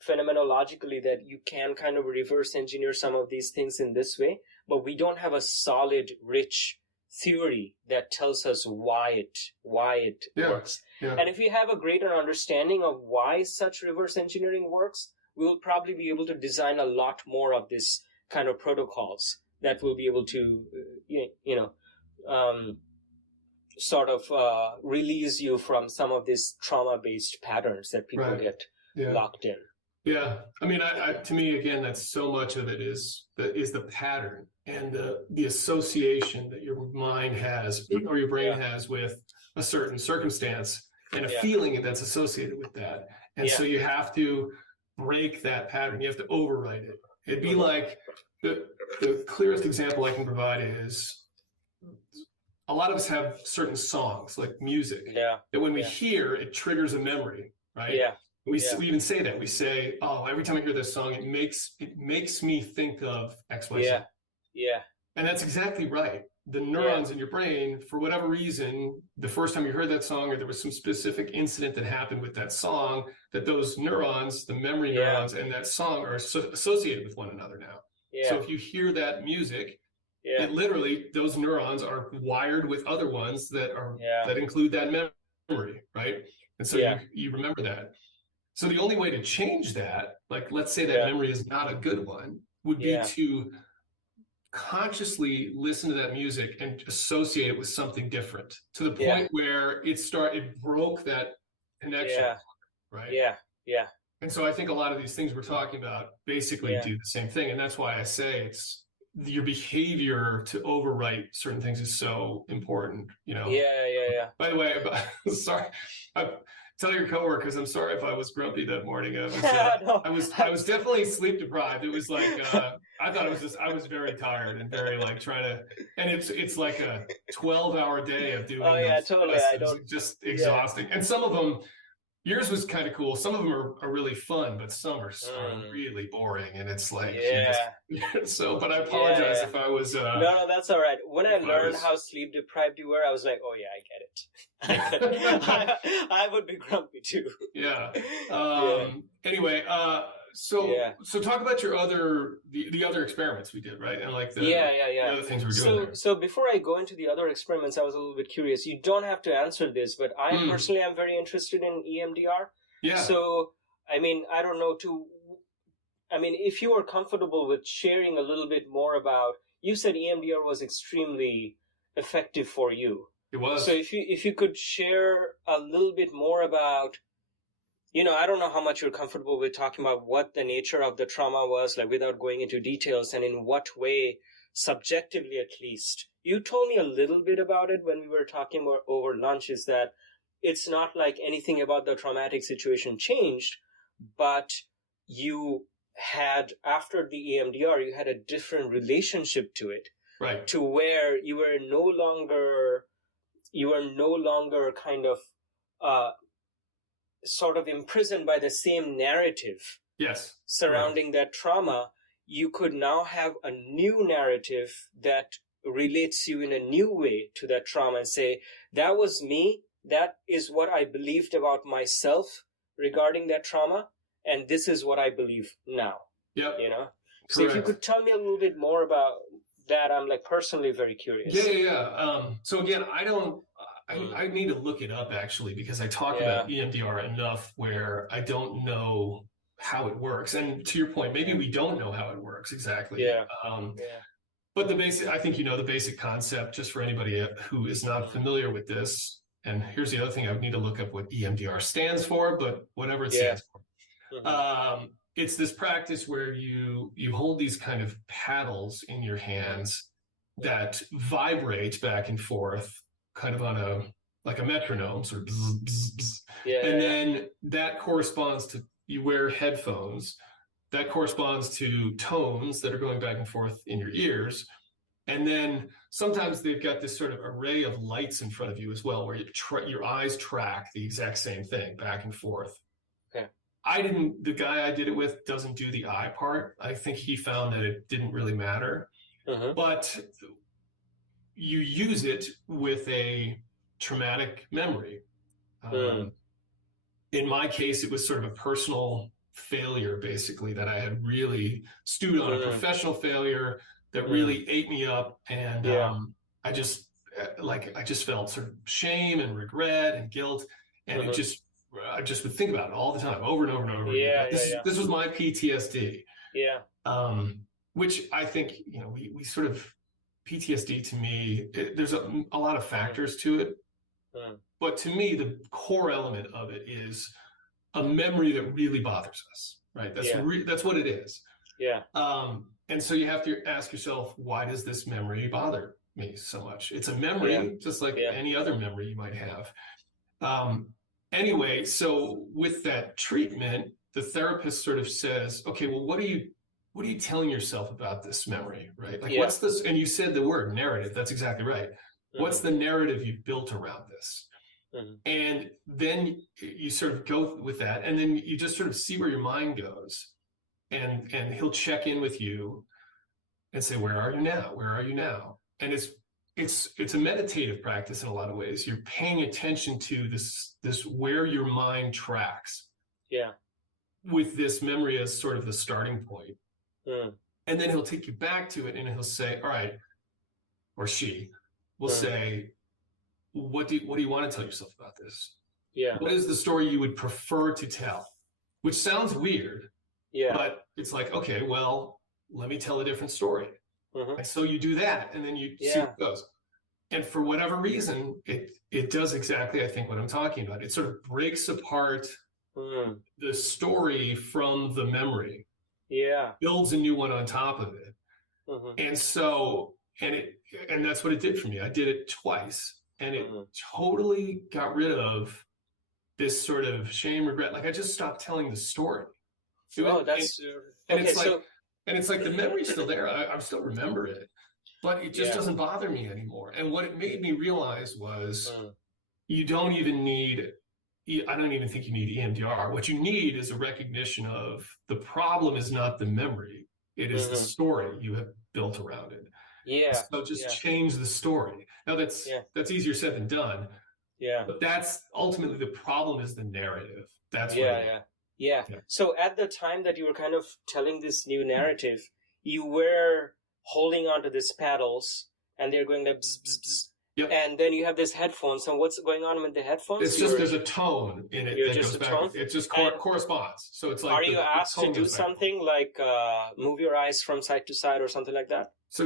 phenomenologically that you can kind of reverse engineer some of these things in this way, but we don't have a solid, rich theory that tells us why it works. Yeah. And if we have a greater understanding of why such reverse engineering works, we will probably be able to design a lot more of this kind of protocols that will be able to, sort of release you from some of these trauma-based patterns that people get locked in. Yeah, I mean, to me, again, that's so much of it is the pattern and the association that your mind has or your brain has with a certain circumstance and a feeling that's associated with that. And so you have to break that pattern. You have to overwrite it. It'd be like the clearest example I can provide is a lot of us have certain songs, like music, that when we hear, it triggers a memory, right? Yeah. We even say that. We say, every time I hear this song, it makes me think of X, Y, Z. Yeah. And that's exactly right. The neurons in your brain, for whatever reason, the first time you heard that song, or there was some specific incident that happened with that song, that those neurons, the memory neurons and that song are associated with one another now. Yeah. So if you hear that music, it literally, those neurons are wired with other ones that are that include that memory, right? And so you remember that. So the only way to change that, like let's say that memory is not a good one, would be to consciously listen to that music and associate it with something different, to the point where it broke that connection, right? Yeah. And so I think a lot of these things we're talking about basically do the same thing. And that's why I say it's your behavior to overwrite certain things is so important, Yeah. By the way, sorry, tell your coworkers I'm sorry if I was grumpy that morning. No. I was definitely sleep deprived. It was like I thought it was I was very tired and very like trying to, and it's like a 12-hour day of doing Oh yeah, those totally. tests. I It was don't. just Yeah. exhausting. And some of them, yours was kind of cool. Some of them are really fun, but some are Mm. really boring. And it's like Yeah. you just so. But I Yeah, apologize yeah. if I was. No, that's all right. When I If I learned was- how sleep deprived you were, I was like, oh yeah, I get it. I would be grumpy too. Yeah. Yeah. Anyway, Yeah. so talk about your the other experiments we did, right? And like the Yeah. other things we're doing So, there. so before I go into the other experiments, I was a little bit curious. You don't have to answer this, but I personally am very interested in EMDR. Yeah. So, I mean, I don't know if you are comfortable with sharing a little bit more about, you said EMDR was extremely effective for you. It was. So if you could share a little bit more about, I don't know how much you're comfortable with talking about what the nature of the trauma was, like without going into details, and in what way, subjectively at least. You told me a little bit about it when we were talking about over lunch, is that it's not like anything about the traumatic situation changed, but you had, after the EMDR, you had a different relationship to it, right. to where you were no longer kind of sort of imprisoned by the same narrative Yes. surrounding that trauma. You could now have a new narrative that relates you in a new way to that trauma and say, that was me, that is what I believed about myself regarding that trauma, and this is what I believe now. Yep. So if you Correct. could tell me a little bit more about that, I'm like personally very curious. Yeah. So again, I need to look it up actually, because I talk about EMDR enough where I don't know how it works. And to your point, maybe we don't know how it works exactly. Yeah. But I think the basic concept, just for anybody who is not familiar with this. And here's the other thing, I would need to look up what EMDR stands for, but whatever it stands for. Mm-hmm. It's this practice where you hold these kind of paddles in your hands that vibrate back and forth, kind of on like a metronome, sort of bzz, bzz, bzz. And then that corresponds to, you wear headphones, that corresponds to tones that are going back and forth in your ears. And then sometimes they've got this sort of array of lights in front of you as well, where your eyes track the exact same thing back and forth. Okay. The guy I did it with doesn't do the eye part. I think he found that it didn't really matter. Mm-hmm. But you use it with a traumatic memory. In my case, it was sort of a personal failure, basically, that I had really stewed on, a professional failure that really ate me up. And I just felt sort of shame and regret and guilt. And I just would think about it all the time, over and over and over again. This was my PTSD. Yeah. Which I think, we sort of, PTSD to me, there's a lot of factors to it. But to me, the core element of it is a memory that really bothers us, right? That's what it is. Yeah. And so you have to ask yourself, why does this memory bother me so much? It's a memory, just like any other memory you might have. Anyway, so with that treatment, the therapist sort of says, okay, well, what are you telling yourself about this memory, right? Like, what's this? And you said the word narrative. That's exactly right. What's the narrative you've built around this? And then you sort of go with that, and then you just sort of see where your mind goes, and he'll check in with you and say, where are you now? Where are you now? And it's a meditative practice in a lot of ways. You're paying attention to this where your mind tracks. Yeah. With this memory as sort of the starting point. And then he'll take you back to it, and he'll say, all right, or she will say, what do you want to tell yourself about this? Yeah. What is the story you would prefer to tell? Which sounds weird, but it's like, okay, well, let me tell a different story. And so you do that, and then you see what goes. And for whatever reason, it does exactly, I think, what I'm talking about. It sort of breaks apart the story from the memory. Yeah. Builds a new one on top of it. And so, and that's what it did for me. I did it twice, and it totally got rid of this sort of shame, regret. Like I just stopped telling the story. Oh, that's And okay. it's like, So the memory's still there. I still remember it, but it just doesn't bother me anymore. And what it made me realize was you don't even need, I don't even think you need EMDR. What you need is a recognition of the problem is not the memory. It is the story you have built around it. yeah. So just change the story. Now that's easier said than done. Yeah. But that's ultimately the problem is the narrative. That's Yeah. So at the time that you were kind of telling this new narrative, you were holding onto these paddles and they're going like bzz, bzz, bzz. Yep. And then you have this headphones. And what's going on with the headphones? It's just there's a tone in it that goes back. Tone? It just corresponds. So it's like are you asked to do something like move your eyes from side to side or something like that? So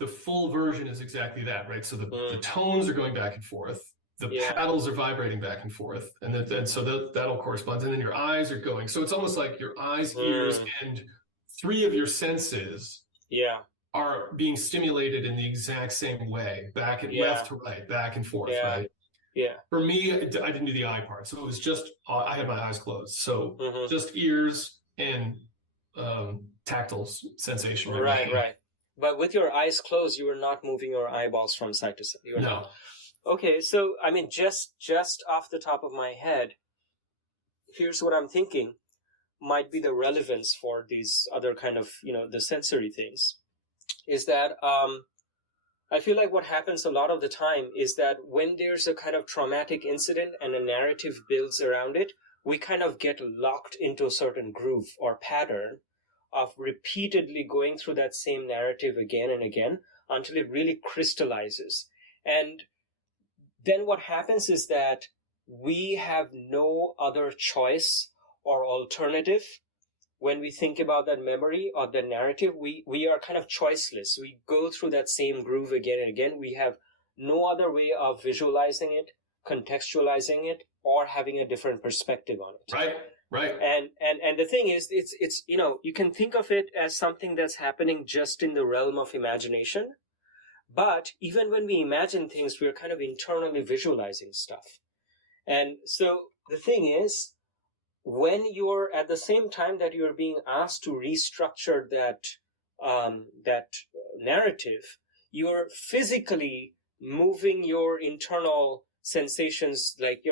the full version is exactly that, right? So the tones are going back and forth. The paddles are vibrating back and forth, and so that'll correspond. And then your eyes are going. So it's almost like your eyes, ears, and 3 of your senses are being stimulated in the exact same way, back and left to right, back and forth, right? Yeah. For me, I didn't do the eye part, so it was just I had my eyes closed, so just ears and tactile sensation. Right. But with your eyes closed, you were not moving your eyeballs from side to side. No. Okay, so I mean, just off the top of my head, here's what I'm thinking might be the relevance for these other kind of, the sensory things, is that I feel like what happens a lot of the time is that when there's a kind of traumatic incident and a narrative builds around it, we kind of get locked into a certain groove or pattern of repeatedly going through that same narrative again and again until it really crystallizes. And then what happens is that we have no other choice or alternative. When we think about that memory or the narrative, we are kind of choiceless. We go through that same groove again and again. We have no other way of visualizing it, contextualizing it, or having a different perspective on it. Right. And the thing is, it's you can think of it as something that's happening just in the realm of imagination. But even when we imagine things, we're kind of internally visualizing stuff. And so the thing is, when you're at the same time that you're being asked to restructure that narrative, you're physically moving your internal sensations, like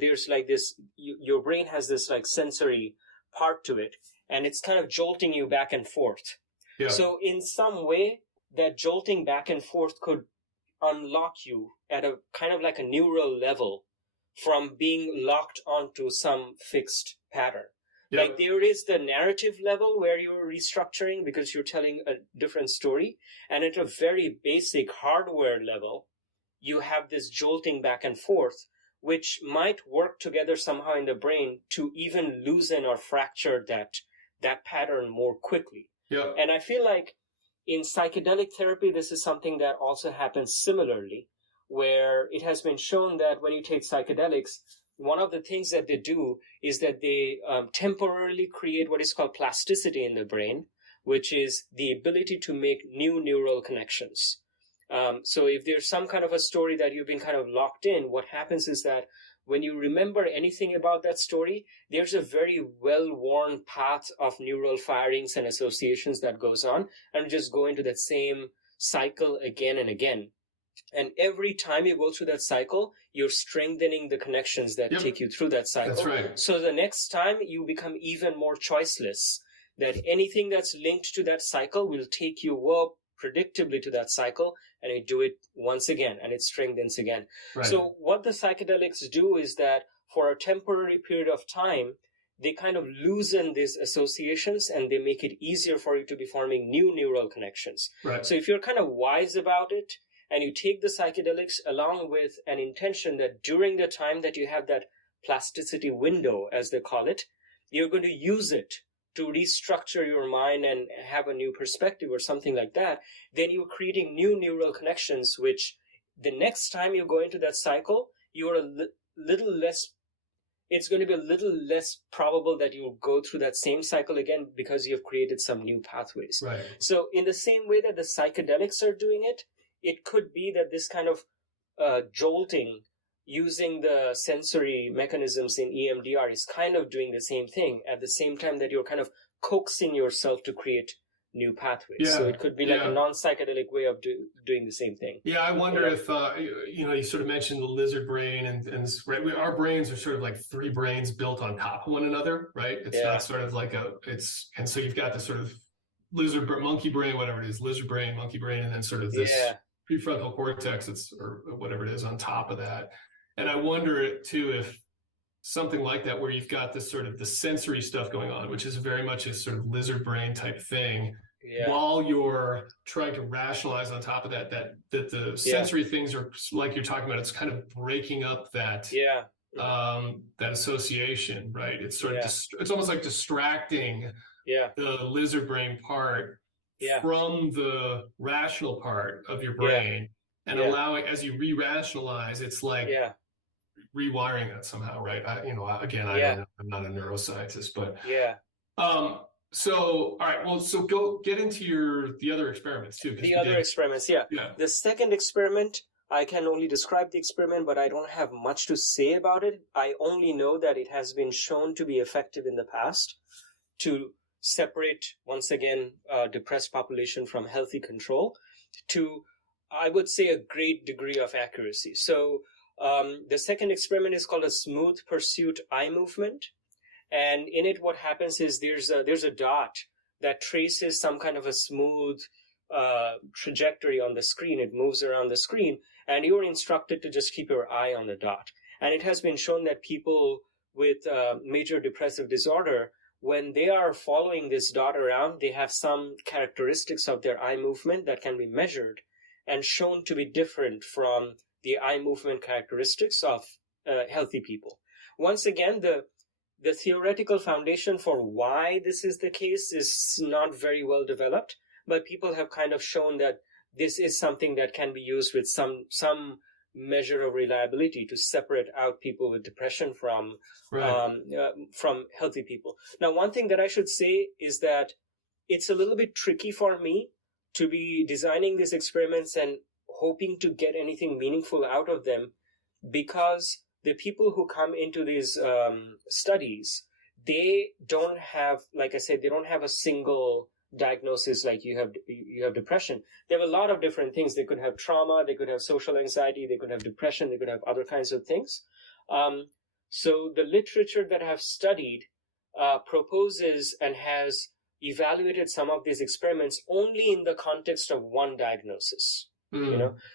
there's like this. Your brain has this like sensory part to it, and it's kind of jolting you back and forth. Yeah. So in some way, that jolting back and forth could unlock you at a kind of like a neural level from being locked onto some fixed pattern. Yep. Like there is the narrative level where you're restructuring because you're telling a different story. And at a very basic hardware level, you have this jolting back and forth, which might work together somehow in the brain to even loosen or fracture that pattern more quickly. Yep. And I feel like in psychedelic therapy, this is something that also happens similarly, where it has been shown that when you take psychedelics, one of the things that they do is that they temporarily create what is called plasticity in the brain, which is the ability to make new neural connections. So if there's some kind of a story that you've been kind of locked in, what happens is that when you remember anything about that story, there's a very well-worn path of neural firings and associations that goes on, and just go into that same cycle again and again. And every time you go through that cycle, you're strengthening the connections that take you through that cycle. That's right. So the next time you become even more choiceless, that anything that's linked to that cycle will take you predictably to that cycle, and you do it once again, and it strengthens again. Right. So what the psychedelics do is that for a temporary period of time, they kind of loosen these associations, and they make it easier for you to be forming new neural connections. Right. So if you're kind of wise about it, and you take the psychedelics along with an intention that during the time that you have that plasticity window, as they call it, you're going to use it to restructure your mind and have a new perspective or something like that, then you're creating new neural connections, which the next time you go into that cycle, you're it's going to be a little less probable that you'll go through that same cycle again because you've created some new pathways. Right. So in the same way that the psychedelics are doing it, it could be that this kind of jolting using the sensory mechanisms in EMDR is kind of doing the same thing at the same time that you're kind of coaxing yourself to create new pathways. So it could be like a non-psychedelic way of doing the same thing. Yeah, I wonder if, you sort of mentioned the lizard brain and right, our brains are sort of like three brains built on top of one another, right? It's not sort of like and so you've got the sort of monkey brain, whatever it is, lizard brain, monkey brain, and then sort of this prefrontal cortex, or whatever it is on top of that. And I wonder too if something like that, where you've got this sort of the sensory stuff going on, which is very much a sort of lizard brain type thing, while you're trying to rationalize on top of that the sensory things are like you're talking about, it's kind of breaking up that that association, right? It's sort of it's almost like distracting the lizard brain part from the rational part of your brain, and allowing, as you re-rationalize, it's like rewiring that somehow, right? I don't know, I'm not a neuroscientist, but so all right, well, so go get into the other experiments too. The other experiments, the second experiment, I can only describe the experiment, but I don't have much to say about it. I only know that it has been shown to be effective in the past to separate, once again, depressed population from healthy control to, I would say, a great degree of accuracy. So the second experiment is called a smooth pursuit eye movement. And in it, what happens is there's a dot that traces some kind of a smooth trajectory on the screen. It moves around the screen, and you're instructed to just keep your eye on the dot. And it has been shown that people with major depressive disorder, when they are following this dot around, they have some characteristics of their eye movement that can be measured and shown to be different from the eye movement characteristics of healthy people. Once again, the theoretical foundation for why this is the case is not very well developed, but people have kind of shown that this is something that can be used with some measure of reliability to separate out people with depression from healthy people. Now, one thing that I should say is that it's a little bit tricky for me to be designing these experiments and hoping to get anything meaningful out of them, because the people who come into these studies, they don't have, like I said, they don't have a single diagnosis like you have depression. They have a lot of different things. They could have trauma, they could have social anxiety, they could have depression, they could have other kinds of things. So the literature that I've studied proposes and has evaluated some of these experiments only in the context of one diagnosis.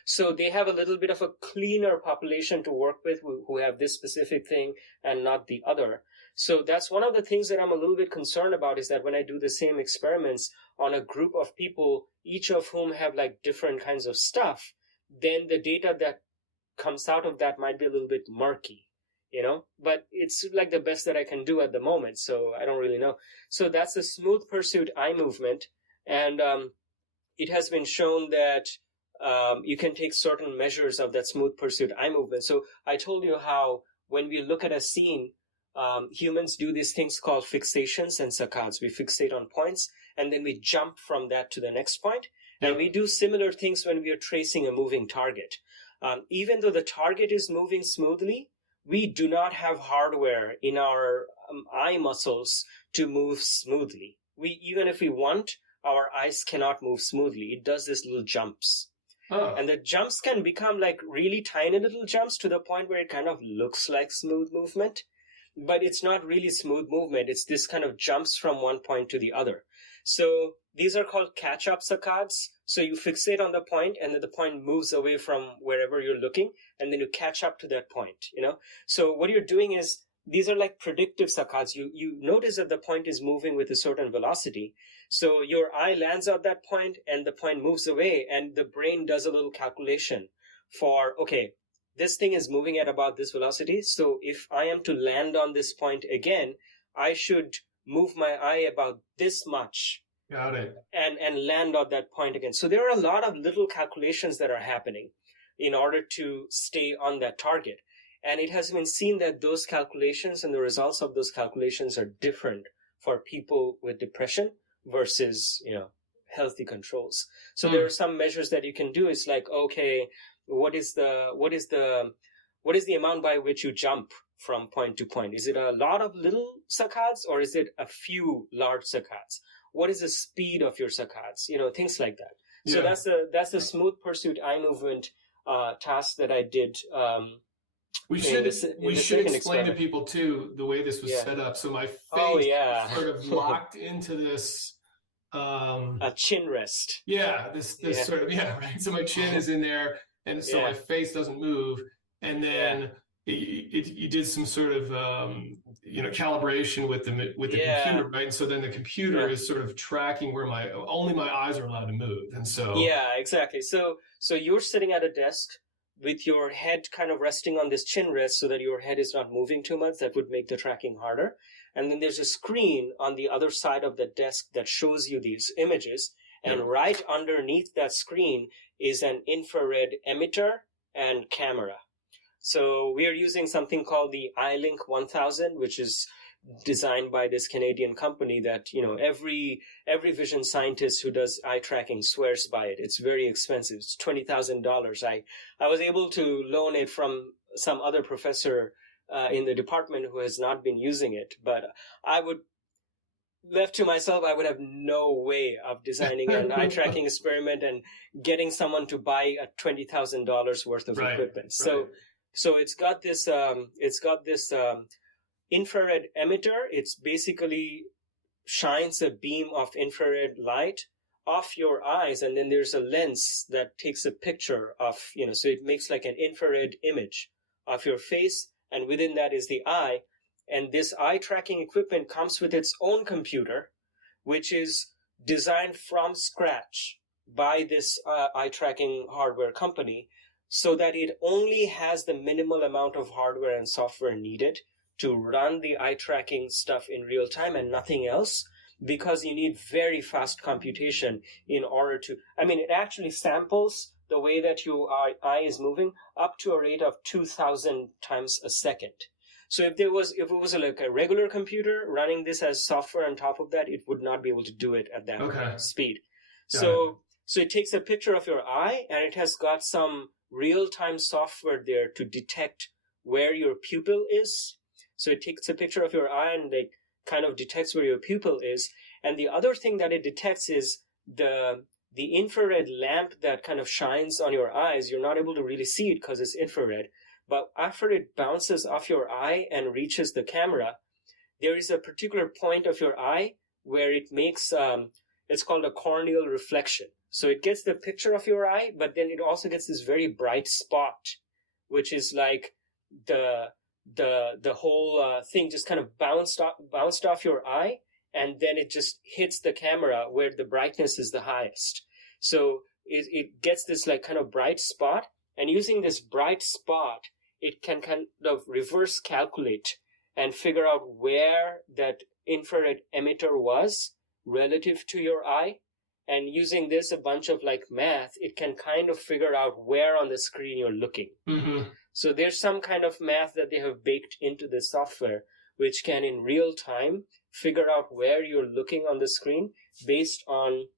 So they have a little bit of a cleaner population to work with who have this specific thing and not the other. So that's one of the things that I'm a little bit concerned about, is that when I do the same experiments on a group of people, each of whom have like different kinds of stuff, then the data that comes out of that might be a little bit murky, but it's like the best that I can do at the moment. So I don't really know. So that's the smooth pursuit eye movement. And it has been shown that you can take certain measures of that smooth pursuit eye movement. So I told you how when we look at a scene, humans do these things called fixations and saccades. We fixate on points, and then we jump from that to the next point. And we do similar things when we are tracing a moving target. Even though the target is moving smoothly, we do not have hardware in our eye muscles to move smoothly. Even if we want, our eyes cannot move smoothly. It does these little jumps. Oh. And the jumps can become like really tiny little jumps to the point where it kind of looks like smooth movement, but it's not really smooth movement. It's this kind of jumps from one point to the other. So these are called catch-up saccades. So you fixate on the point, and then the point moves away from wherever you're looking, and then you catch up to that point, So what you're doing is, these are like predictive saccades. You notice that the point is moving with a certain velocity. So your eye lands at that point and the point moves away, and the brain does a little calculation for, okay, this thing is moving at about this velocity. So if I am to land on this point again, I should move my eye about this much. Got it. And land on that point again. So there are a lot of little calculations that are happening in order to stay on that target. And it has been seen that those calculations and the results of those calculations are different for people with depression versus, healthy controls. So there are some measures that you can do. It's like, okay, what is the what is the amount by which you jump from point to point? Is it a lot of little saccades, or is it a few large saccades? What is the speed of your saccades? Things like that. So that's the smooth pursuit eye movement task that I did. We should explain to people too the way this was set up. So my face sort of locked into this a chin rest. Yeah, this sort of right. So my chin is in there, and so my face doesn't move. And then you did some sort of calibration with the computer, right? And so then the computer is sort of tracking where only my eyes are allowed to move, and so exactly. So you're sitting at a desk with your head kind of resting on this chin rest so that your head is not moving too much. That would make the tracking harder. And then there's a screen on the other side of the desk that shows you these images. And right underneath that screen is an infrared emitter and camera. So we are using something called the iLink 1000, which is designed by this Canadian company that, every vision scientist who does eye tracking swears by it. It's very expensive. It's $20,000. I was able to loan it from some other professor in the department who has not been using it. But left to myself, I would have no way of designing an eye tracking experiment and getting someone to buy a $20,000 worth of equipment. So it's got this infrared emitter. It's basically shines a beam of infrared light off your eyes, and then there's a lens that takes a picture of, so it makes like an infrared image of your face, and within that is the eye. And this eye tracking equipment comes with its own computer, which is designed from scratch by this eye tracking hardware company, so that it only has the minimal amount of hardware and software needed to run the eye tracking stuff in real time and nothing else, because you need very fast computation in order to, it actually samples the way that your eye is moving up to a rate of 2,000 times a second. So if it was like a regular computer running this as software on top of that, it would not be able to do it at that speed. So it takes a picture of your eye, and it has got some real-time software there to detect where your pupil is. So it takes a picture of your eye and it kind of detects where your pupil is. And the other thing that it detects is the infrared lamp that kind of shines on your eyes. You're not able to really see it because it's infrared. But after it bounces off your eye and reaches the camera, there is a particular point of your eye where it makes, it's called a corneal reflection. So it gets the picture of your eye, but then it also gets this very bright spot, which is like the whole thing just kind of bounced off your eye, and then it just hits the camera where the brightness is the highest. So it gets this like kind of bright spot, and using this bright spot, it can kind of reverse calculate and figure out where that infrared emitter was relative to your eye. And using this, a bunch of like math, it can kind of figure out where on the screen you're looking. Mm-hmm. So there's some kind of math that they have baked into the software, which can in real time figure out where you're looking on the screen based on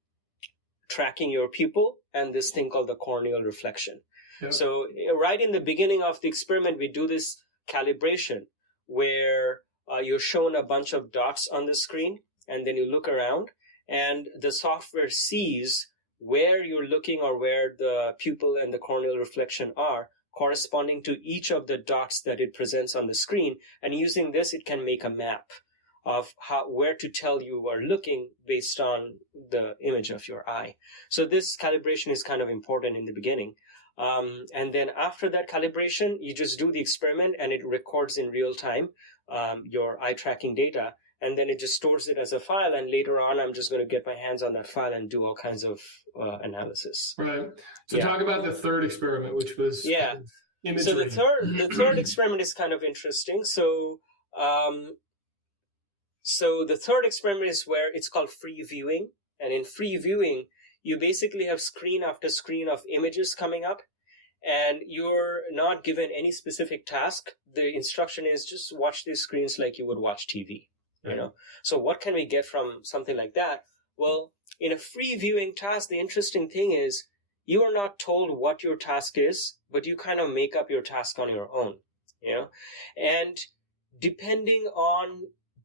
tracking your pupil and this thing called the corneal reflection. Yep. So right in the beginning of the experiment, we do this calibration where you're shown a bunch of dots on the screen, and then you look around, and the software sees where you're looking or where the pupil and the corneal reflection are, corresponding to each of the dots that it presents on the screen. And using this, it can make a map of where to tell you are looking based on the image of your eye. So this calibration is kind of important in the beginning. And then after that calibration, you just do the experiment, and it records in real time your eye tracking data. And then it just stores it as a file, and later on, I'm just going to get my hands on that file and do all kinds of analysis. Right. So talk about the third experiment, which was imagery. So the third experiment is kind of interesting. So the third experiment is where it's called free viewing, and in free viewing, you basically have screen after screen of images coming up, and you're not given any specific task. The instruction is just watch these screens like you would watch TV. So what can we get from something like that? Well, in a free viewing task, the interesting thing is you are not told what your task is, but you kind of make up your task on your own, and depending on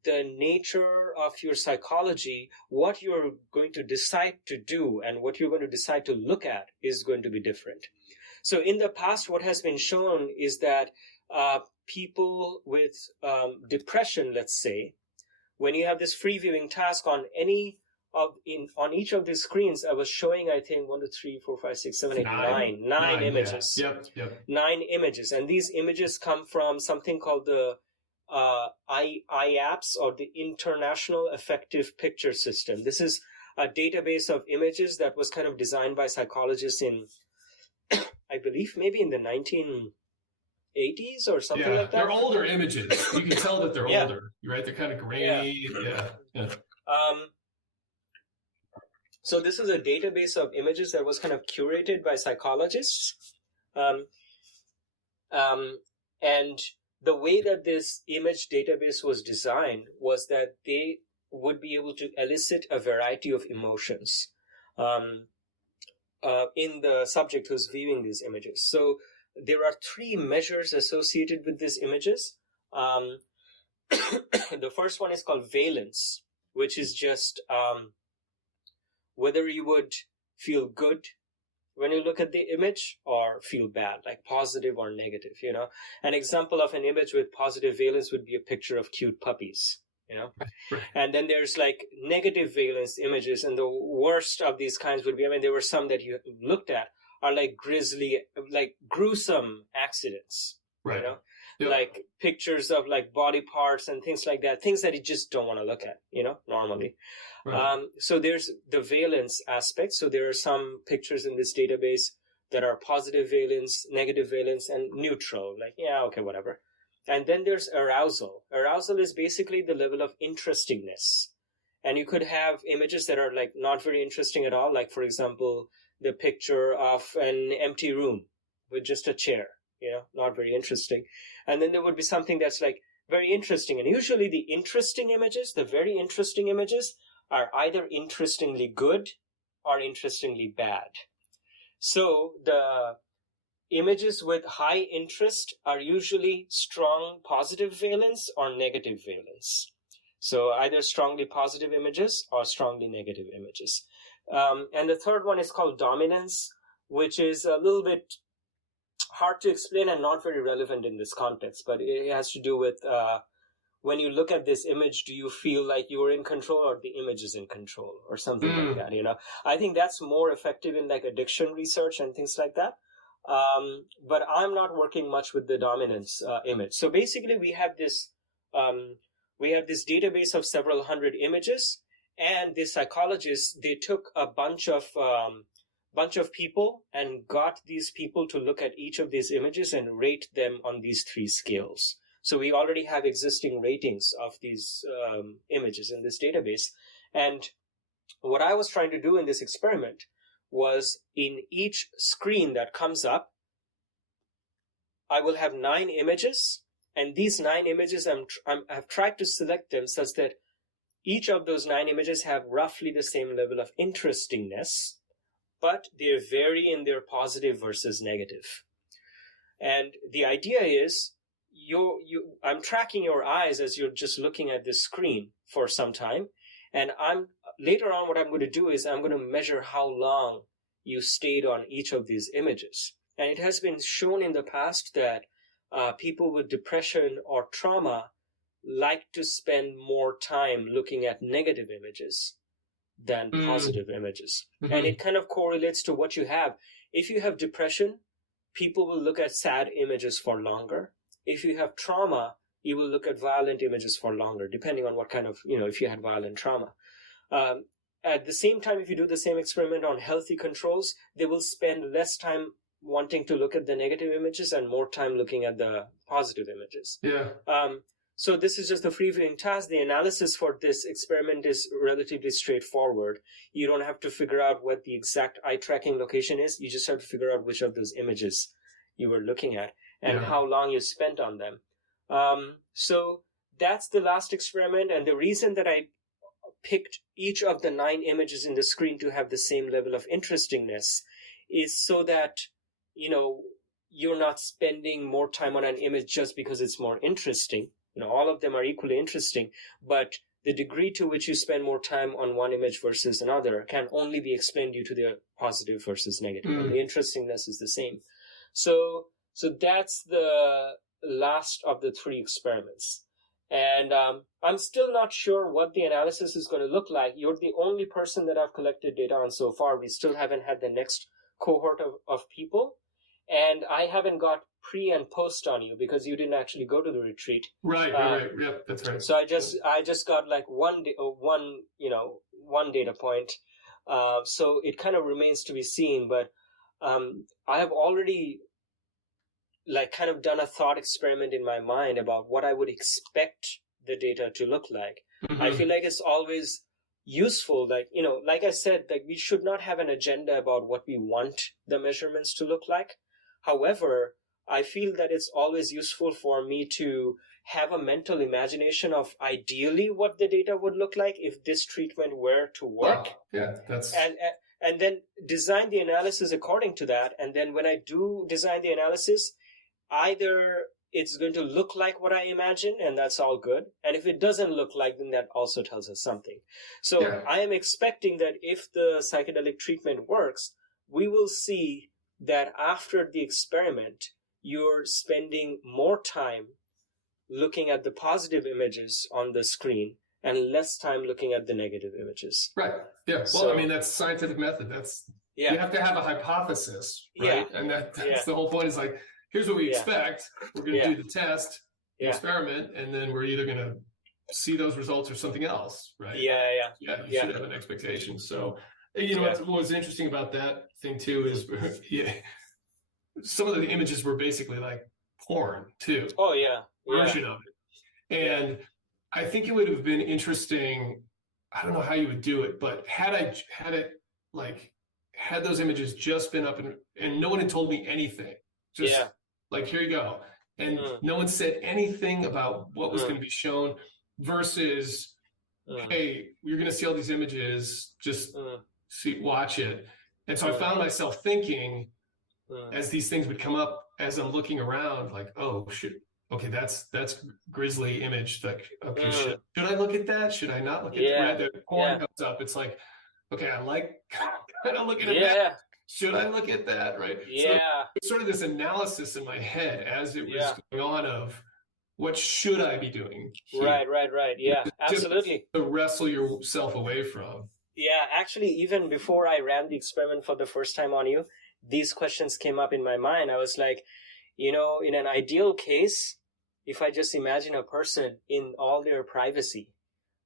the nature of your psychology, what you're going to decide to do and what you're going to decide to look at is going to be different. So in the past, what has been shown is that people with depression, let's say, when you have this free viewing task on on each of these screens, I was showing, I think, 1, 2, 3, 4, 5, 6, 7, 8, 9 images. Yeah. Yep. 9 images. And these images come from something called the IAPS, or the International Affective Picture System. This is a database of images that was kind of designed by psychologists in, I believe, maybe in the 1980s or something like that. They're older images. You can tell that they're older, right? They're kind of grainy. Yeah. So this is a database of images that was kind of curated by psychologists. And the way that this image database was designed was that they would be able to elicit a variety of emotions in the subject who's viewing these images. So there are 3 measures associated with these images. The first one is called valence, which is just whether you would feel good when you look at the image or feel bad, like positive or negative, An example of an image with positive valence would be a picture of cute puppies, Right. And then there's like negative valence images, and the worst of these kinds would be, there were some that you looked at are like grisly, like gruesome accidents, Right. Yep. Like pictures of like body parts and things like that, things that you just don't want to look at, normally. Right. So there's the valence aspect. So there are some pictures in this database that are positive valence, negative valence, and neutral, like, whatever. And then there's arousal. Arousal is basically the level of interestingness. And you could have images that are like not very interesting at all, like, for example, the picture of an empty room with just a chair, not very interesting. And then there would be something that's like very interesting. And usually the very interesting images are either interestingly good or interestingly bad. So the images with high interest are usually strong positive valence or negative valence. So either strongly positive images or strongly negative images. And the third one is called dominance, which is a little bit hard to explain and not very relevant in this context, but it has to do with when you look at this image, do you feel like you are in control or the image is in control or something like that, I think that's more effective in like addiction research and things like that. But I'm not working much with the dominance image. So basically we have this database of several hundred images, and the psychologists, they took a bunch of people and got these people to look at each of these images and rate them on these 3 scales. So we already have existing ratings of these images in this database. And what I was trying to do in this experiment was, in each screen that comes up, I will have 9 images, and these 9 images I've tried to select them such that each of those 9 images have roughly the same level of interestingness, but they vary in their positive versus negative. And the idea is, I'm tracking your eyes as you're just looking at this screen for some time, and later on what I'm going to do is I'm going to measure how long you stayed on each of these images. And it has been shown in the past that people with depression or trauma like to spend more time looking at negative images than positive images. Mm-hmm. And it kind of correlates to what you have. If you have depression, people will look at sad images for longer. If you have trauma, you will look at violent images for longer, depending on what kind of, if you had violent trauma. At the same time, if you do the same experiment on healthy controls, they will spend less time wanting to look at the negative images and more time looking at the positive images. Yeah. So this is just the free viewing task. The analysis for this experiment is relatively straightforward. You don't have to figure out what the exact eye tracking location is. You just have to figure out which of those images you were looking at and how long you spent on them. So that's the last experiment. And the reason that I picked each of the 9 images in the screen to have the same level of interestingness is so that, you're not spending more time on an image just because it's more interesting. All of them are equally interesting, but the degree to which you spend more time on one image versus another can only be explained due to their positive versus negative. And the interestingness is the same. So that's the last of the 3 experiments. And I'm still not sure what the analysis is going to look like. You're the only person that I've collected data on so far. We still haven't had the next cohort of people. And I haven't got pre and post on you because you didn't actually go to the retreat. Right. Yep, that's right. So I just got like one data point. So it kind of remains to be seen. But I have already like kind of done a thought experiment in my mind about what I would expect the data to look like. I feel like it's always useful, like I said, we should not have an agenda about what we want the measurements to look like. However, I feel that it's always useful for me to have a mental imagination of ideally what the data would look like if this treatment were to work. And then design the analysis according to that. And then when I do design the analysis, either it's going to look like what I imagine, and that's all good. And if it doesn't look like, then that also tells us something. So I am expecting that if the psychedelic treatment works, we will see that after the experiment, you're spending more time looking at the positive images on the screen and less time looking at the negative images. Right. Yeah. Well, So, I mean, that's scientific method. You have to have a hypothesis, right? And that's the whole point is like, here's what we expect. We're going to do the test, the experiment, and then we're either going to see those results or something else, right? You should have an expectation. So, what was interesting about that thing too is some of the images were basically like porn too. Version of it. And I think it would have been interesting. I don't know how you would do it, but had those images just been up and no one had told me anything, just like, here you go. And no one said anything about what was going to be shown versus, hey, you're going to see all these images, just watch it. And so I found myself thinking as these things would come up, as I'm looking around, like, oh, shit. Okay, that's grisly image. Like, okay, should I look at that? Should I not look at that? The porn comes up. It's like, okay, I like kind of looking at that. Should I look at that? Right? So it's sort of this analysis in my head as it was going on of what should I be doing here? Right. Yeah, absolutely. To wrestle yourself away from. Yeah, actually, even before I ran the experiment for the first time on you, these questions came up in my mind. I was like, in an ideal case, if I just imagine a person in all their privacy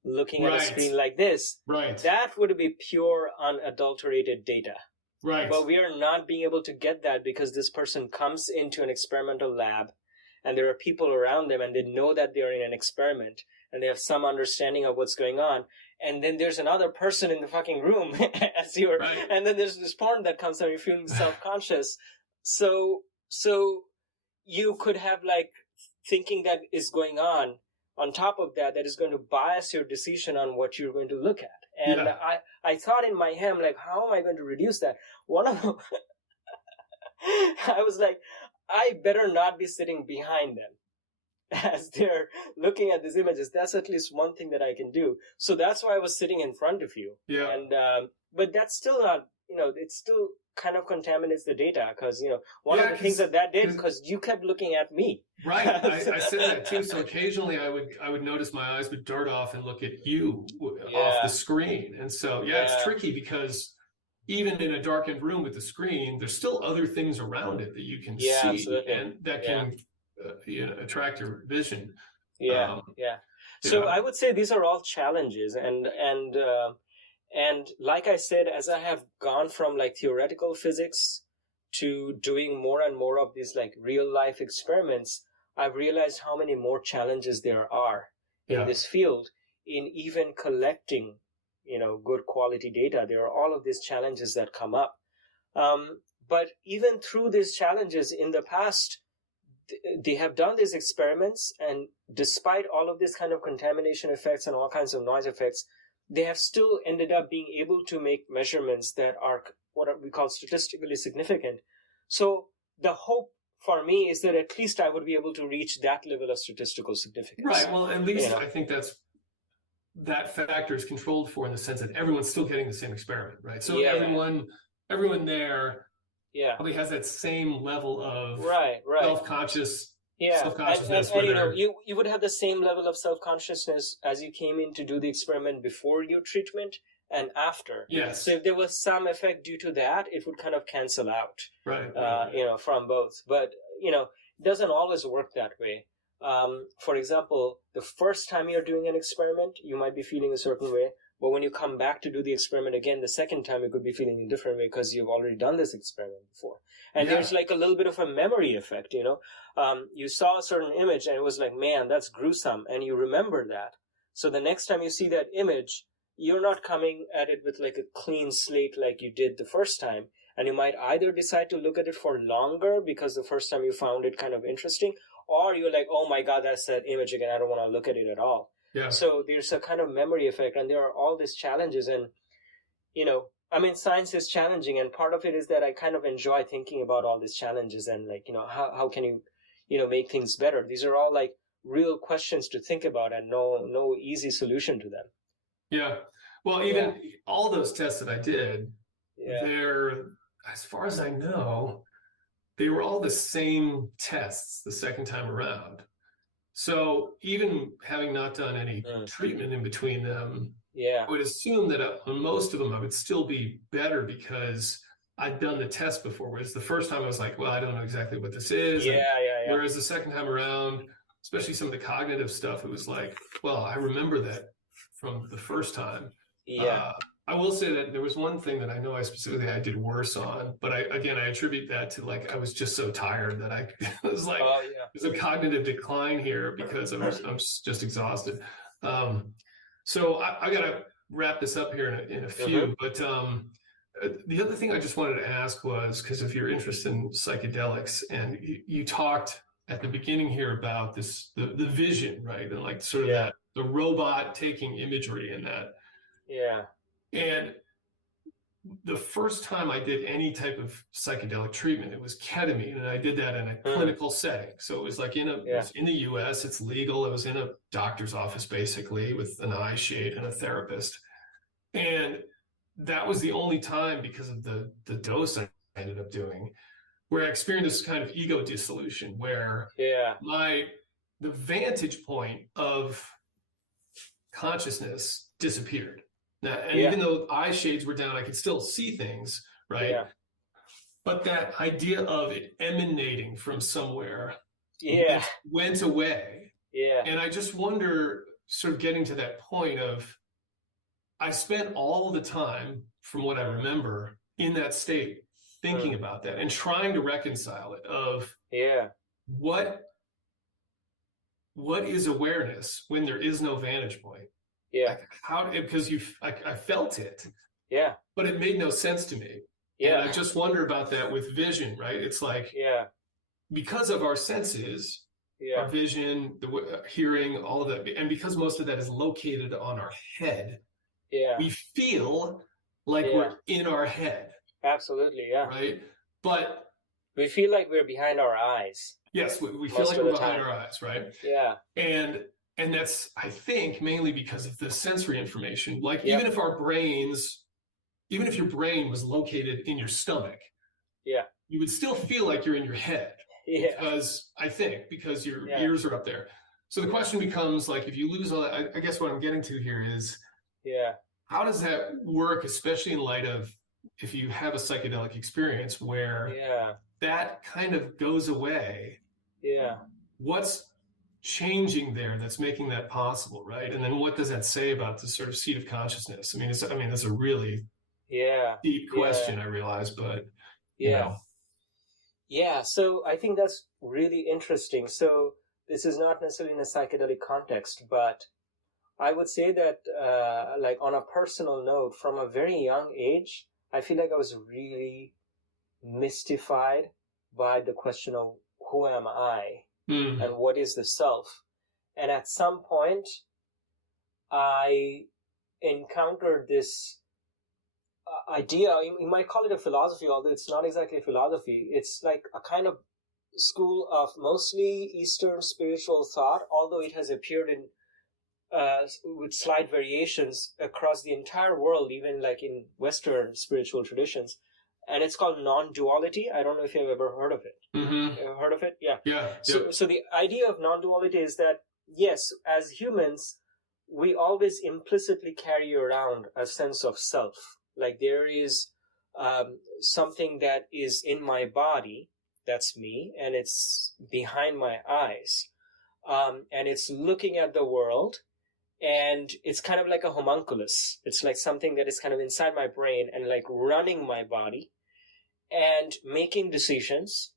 looking at a screen like this, that would be pure, unadulterated data. Right. But we are not being able to get that because this person comes into an experimental lab and there are people around them and they know that they're in an experiment and they have some understanding of what's going on. And then there's another person in the fucking room as you're, and then there's this porn that comes and you're feeling self-conscious. So you could have like thinking that is going on top of that is going to bias your decision on what you're going to look at. And I thought in my head, like, how am I going to reduce that? I was like, I better not be sitting behind them as they're looking at these images. That's at least one thing that I can do. So that's why I was sitting in front of you. Yeah. And, but that's still not, it still kind of contaminates the data because, one of the things that did, because you kept looking at me. Right. I said that too. So occasionally I would notice my eyes would dart off and look at you off the screen. And so, it's tricky because even in a darkened room with the screen, there's still other things around it that you can see absolutely. And that can attract your vision. So I would say these are all challenges and like I said, as I have gone from like theoretical physics to doing more and more of these like real life experiments, I've realized how many more challenges there are in this field in even collecting, good quality data. There are all of these challenges that come up. But even through these challenges in the past, they have done these experiments, and despite all of this kind of contamination effects and all kinds of noise effects, they have still ended up being able to make measurements that are what we call statistically significant. So the hope for me is that at least I would be able to reach that level of statistical significance. Right. Well, at least I think that factor is controlled for in the sense that everyone's still getting the same experiment, right? So everyone there probably has that same level of self-consciousness. And you would have the same level of self-consciousness as you came in to do the experiment before your treatment and after. Yes. So if there was some effect due to that, it would kind of cancel out, right. From both. But, it doesn't always work that way. For example, the first time you're doing an experiment, you might be feeling a certain way. But when you come back to do the experiment again, the second time you could be feeling a different way because you've already done this experiment before. And there's like a little bit of a memory effect, you saw a certain image and it was like, man, that's gruesome. And you remember that. So the next time you see that image, you're not coming at it with like a clean slate like you did the first time. And you might either decide to look at it for longer because the first time you found it kind of interesting, or you're like, oh my God, that's that image again. I don't want to look at it at all. Yeah. So there's a kind of memory effect, and there are all these challenges. And, science is challenging, and part of it is that I kind of enjoy thinking about all these challenges and how can you, make things better? These are all like real questions to think about and no easy solution to them. Yeah. Well, even all those tests that I did, they're, as far as I know, they were all the same tests the second time around. So even having not done any treatment in between them, I would assume that on most of them I would still be better because I'd done the test before. Whereas the first time I was like, well, I don't know exactly what this is. Whereas the second time around, especially some of the cognitive stuff, it was like, well, I remember that from the first time. I will say that there was one thing that I know I did worse on, but I attribute that to I was just so tired that I was like, there's a cognitive decline here because I'm just exhausted. So I got to wrap this up here in a few, but the other thing I just wanted to ask was, because if you're interested in psychedelics, and you talked at the beginning here about this, the vision, right? And that, the robot taking imagery in that. Yeah. And the first time I did any type of psychedelic treatment, it was ketamine, and I did that in a clinical setting. So it was it was in the US, it's legal. It was in a doctor's office, basically, with an eye shade and a therapist. And that was the only time, because of the dose I ended up doing, where I experienced this kind of ego dissolution, where the vantage point of consciousness disappeared. Now, and even though eye shades were down, I could still see things, right? Yeah. But that idea of it emanating from somewhere went away. Yeah. And I just wonder, sort of getting to that point of, I spent all the time, from what I remember, in that state, thinking about that and trying to reconcile it of what is awareness when there is no vantage point? Yeah. Because I felt it. Yeah. But it made no sense to me. Yeah. And I just wonder about that with vision, right? It's like, because of our senses, our vision, the hearing, all of that, and because most of that is located on our head, we feel like we're in our head. Absolutely, yeah. Right? But we feel like we're behind our eyes. Yes, we feel like we're behind our eyes, right? Yeah. And that's, I think, mainly because of the sensory information. Like, even if your brain was located in your stomach, you would still feel like you're in your head. Yeah. Because your ears are up there. So the question becomes, like, if you lose all that, I guess what I'm getting to here is, how does that work, especially in light of if you have a psychedelic experience where that kind of goes away? Yeah. What's changing there that's making that possible, right? And then what does that say about the sort of seat of consciousness? That's a really deep question, I realize, but you know. Yeah, so I think that's really interesting. So this is not necessarily in a psychedelic context, but I would say that like on a personal note, from a very young age, I feel like I was really mystified by the question of who am I? And what is the self? And at some point, I encountered this idea. You might call it a philosophy, although it's not exactly a philosophy. It's like a kind of school of mostly Eastern spiritual thought, although it has appeared in with slight variations across the entire world, even like in Western spiritual traditions. And it's called non-duality. I don't know if you've ever heard of it. Ever heard of it? Yeah. Yeah. So the idea of non-duality is that, yes, as humans, we always implicitly carry around a sense of self. Like there is something that is in my body, that's me, and it's behind my eyes. And it's looking at the world, and it's kind of like a homunculus. It's like something that is kind of inside my brain and like running my body and making decisions,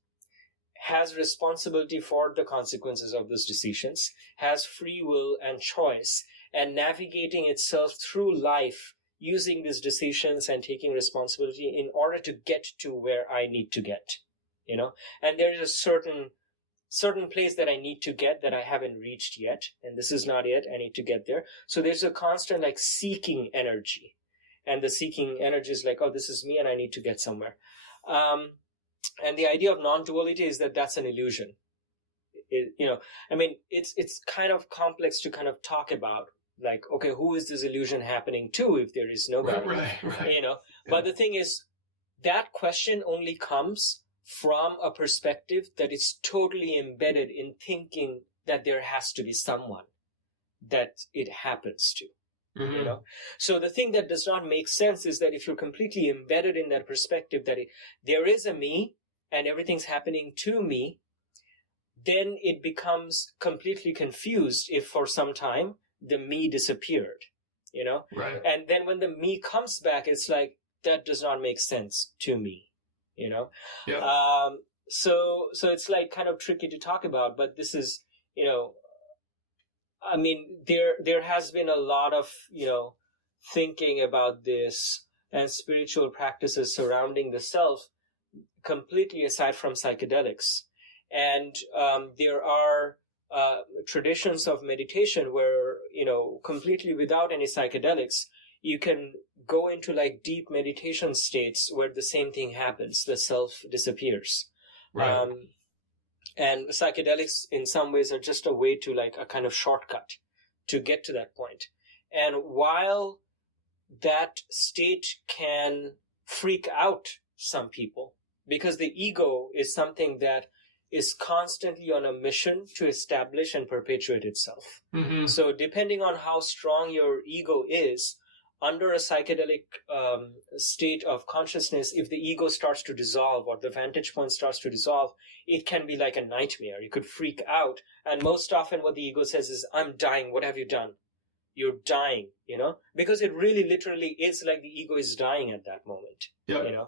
has responsibility for the consequences of those decisions, has free will and choice, and navigating itself through life using these decisions and taking responsibility in order to get to where I need to get, you know? And there is a certain place that I need to get that I haven't reached yet, and this is not it. I need to get there. So there's a constant like seeking energy, and the seeking energy is like, oh, this is me and I need to get somewhere. And the idea of non-duality is that that's an illusion. It's kind of complex to kind of talk about, like, okay, who is this illusion happening to if there is nobody? Right. You know, but the thing is, that question only comes from a perspective that is totally embedded in thinking that there has to be someone that it happens to. You know, so the thing that does not make sense is that if you're completely embedded in that perspective that there is a me and everything's happening to me, then it becomes completely confused if for some time the me disappeared, you know? Right. And then when the me comes back, it's like, that does not make sense to me, you know? Yeah. So it's like kind of tricky to talk about, but this is, you know, I mean, there has been a lot of, you know, thinking about this and spiritual practices surrounding the self, completely aside from psychedelics. And there are traditions of meditation where, you know, completely without any psychedelics, you can go into like deep meditation states where the same thing happens. The self disappears. Right. And psychedelics in some ways are just a way to like a kind of shortcut to get to that point. And while that state can freak out some people, because the ego is something that is constantly on a mission to establish and perpetuate itself. So depending on how strong your ego is, under a psychedelic state of consciousness, if the ego starts to dissolve or the vantage point starts to dissolve, it can be like a nightmare. You could freak out. And most often what the ego says is, I'm dying. What have you done? You're dying, you know, because it really literally is like the ego is dying at that moment, you know.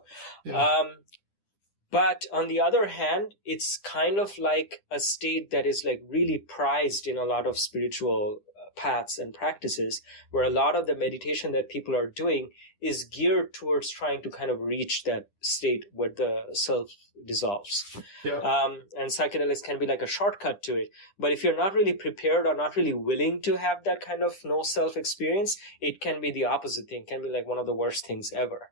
But on the other hand, it's kind of like a state that is like really prized in a lot of spiritual paths and practices, where a lot of the meditation that people are doing is geared towards trying to kind of reach that state where the self dissolves. And psychedelics can be like a shortcut to it. But if you're not really prepared or not really willing to have that kind of no self experience, it can be the opposite thing. It can be like one of the worst things ever.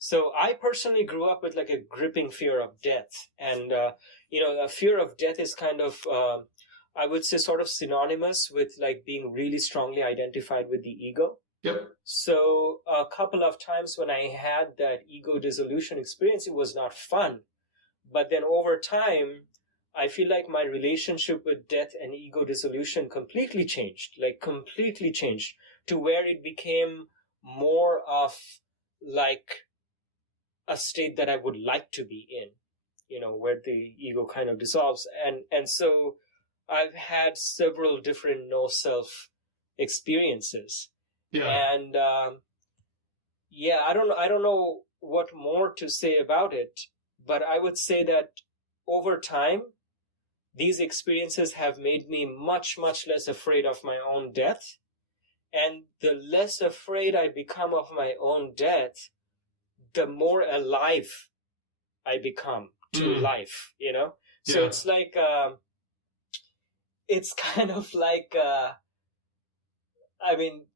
So I personally grew up with like a gripping fear of death. And, you know, a fear of death is kind of, I would say, sort of synonymous with like being really strongly identified with the ego. So a couple of times when I had that ego dissolution experience, it was not fun. But then over time, I feel like my relationship with death and ego dissolution completely changed to where it became more of like a state that I would like to be in, you know, where the ego kind of dissolves. And so I've had several different no self experiences. And I don't know what more to say about it, but I would say that over time, these experiences have made me much, much less afraid of my own death. And the less afraid I become of my own death, the more alive I become to life, you know? So it's like, it's kind of like, I mean,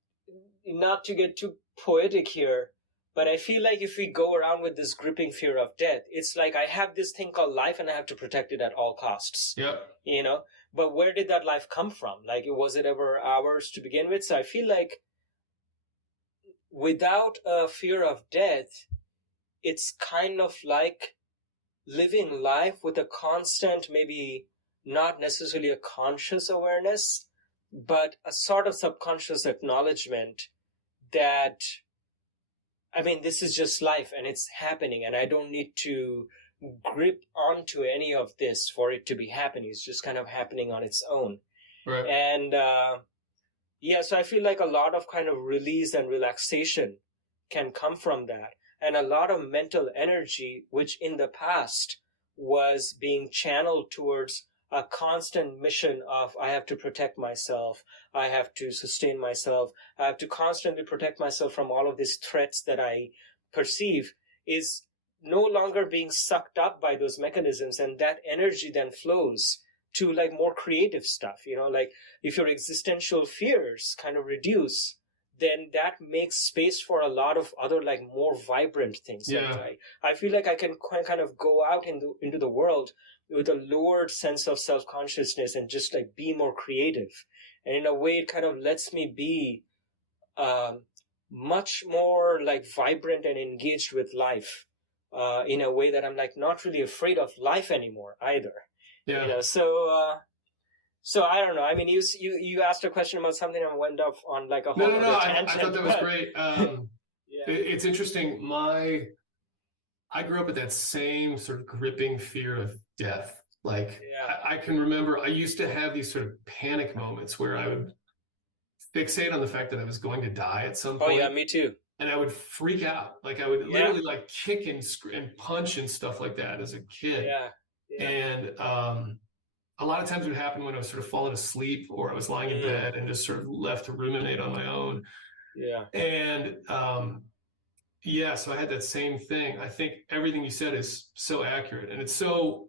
not to get too poetic here, but I feel like if we go around with this gripping fear of death, it's like I have this thing called life and I have to protect it at all costs. Yep. You know, but where did that life come from? Like, was it ever ours to begin with? So I feel like without a fear of death, it's kind of like living life with a constant, maybe not necessarily a conscious awareness, but a sort of subconscious acknowledgement that, I mean, this is just life and it's happening, and I don't need to grip onto any of this for it to be happening. It's just kind of happening on its own. Right. And so I feel like a lot of kind of release and relaxation can come from that. And a lot of mental energy, which in the past was being channeled towards a constant mission of, I have to protect myself, I have to sustain myself, I have to constantly protect myself from all of these threats that I perceive, is no longer being sucked up by those mechanisms. And that energy then flows to like more creative stuff, you know, like if your existential fears kind of reduce, then that makes space for a lot of other like more vibrant things. Yeah. Like, I feel like I can kind of go out into the world with a lowered sense of self-consciousness and just like be more creative. And in a way, it kind of lets me be much more like vibrant and engaged with life in a way that I'm like not really afraid of life anymore either. Yeah. You know, so I don't know. I mean, you asked a question about something and went off on like a whole No. other I tangent. thought that was great. Yeah. It's interesting. I grew up with that same sort of gripping fear of death. Like, Yeah. I can remember I used to have these sort of panic moments where I would fixate on the fact that I was going to die at some Oh point. yeah, me too. And I would freak out. Like I would literally like kick and punch and stuff like that as a kid. Yeah. And a lot of times it would happen when I was sort of falling asleep or I was lying in bed and just sort of left to ruminate on my own. Yeah. And so I had that same thing. I think everything you said is so accurate, and it's so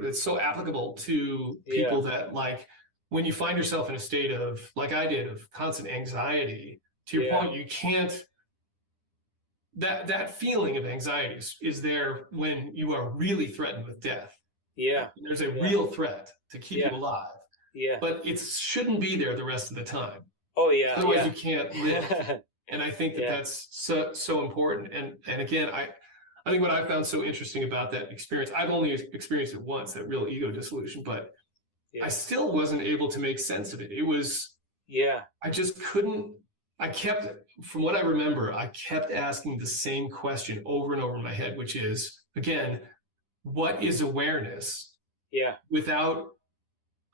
it's so applicable to people that, like, when you find yourself in a state of, like I did, of constant anxiety, to your point, you can't, that feeling of anxiety is there when you are really threatened with death. Yeah. There's a real threat to keep you alive. Yeah. But it shouldn't be there the rest of the time. Oh yeah. Otherwise you can't live. And I think that's so important. And again, I think what I found so interesting about that experience, I've only experienced it once, that real ego dissolution, but I still wasn't able to make sense of it. It was, I just couldn't, from what I remember, I kept asking the same question over and over in my head, which is, again, what is awareness without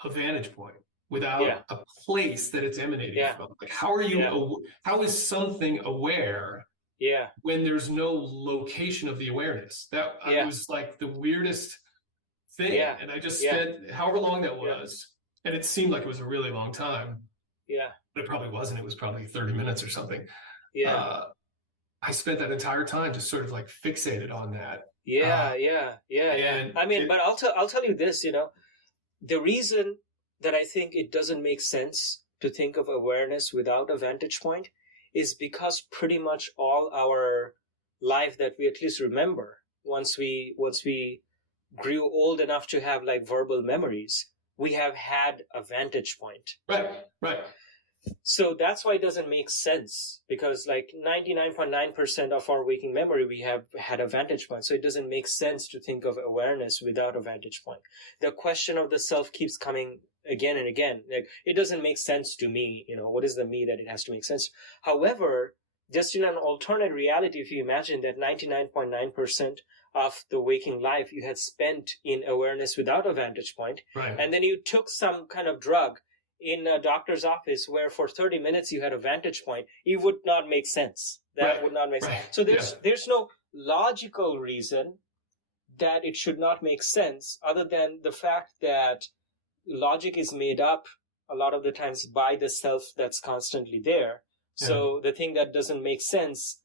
a vantage point, without a place that it's emanating from? Like, how are you, how is something aware when there's no location of the awareness? That was like the weirdest thing. And I just spent however long that was, and it seemed like it was a really long time. But it probably wasn't. It was probably 30 minutes or something. I spent that entire time just sort of like fixated on that. I mean, but I'll tell you this, you know, the reason that I think it doesn't make sense to think of awareness without a vantage point is because pretty much all our life that we at least remember, once we grew old enough to have like verbal memories, we have had a vantage point. Right. So that's why it doesn't make sense, because like 99.9% of our waking memory, we have had a vantage point. So it doesn't make sense to think of awareness without a vantage point. The question of the self keeps coming again and again. Like, it doesn't make sense to me. You know, what is the me that it has to make sense? However, just in an alternate reality, if you imagine that 99.9% of the waking life you had spent in awareness without a vantage point, and then you took some kind of drug in a doctor's office where for 30 minutes you had a vantage point, it would not make sense. That would not make sense. So there's no logical reason that it should not make sense, other than the fact that logic is made up a lot of the times by the self that's constantly there. So the thing that doesn't make sense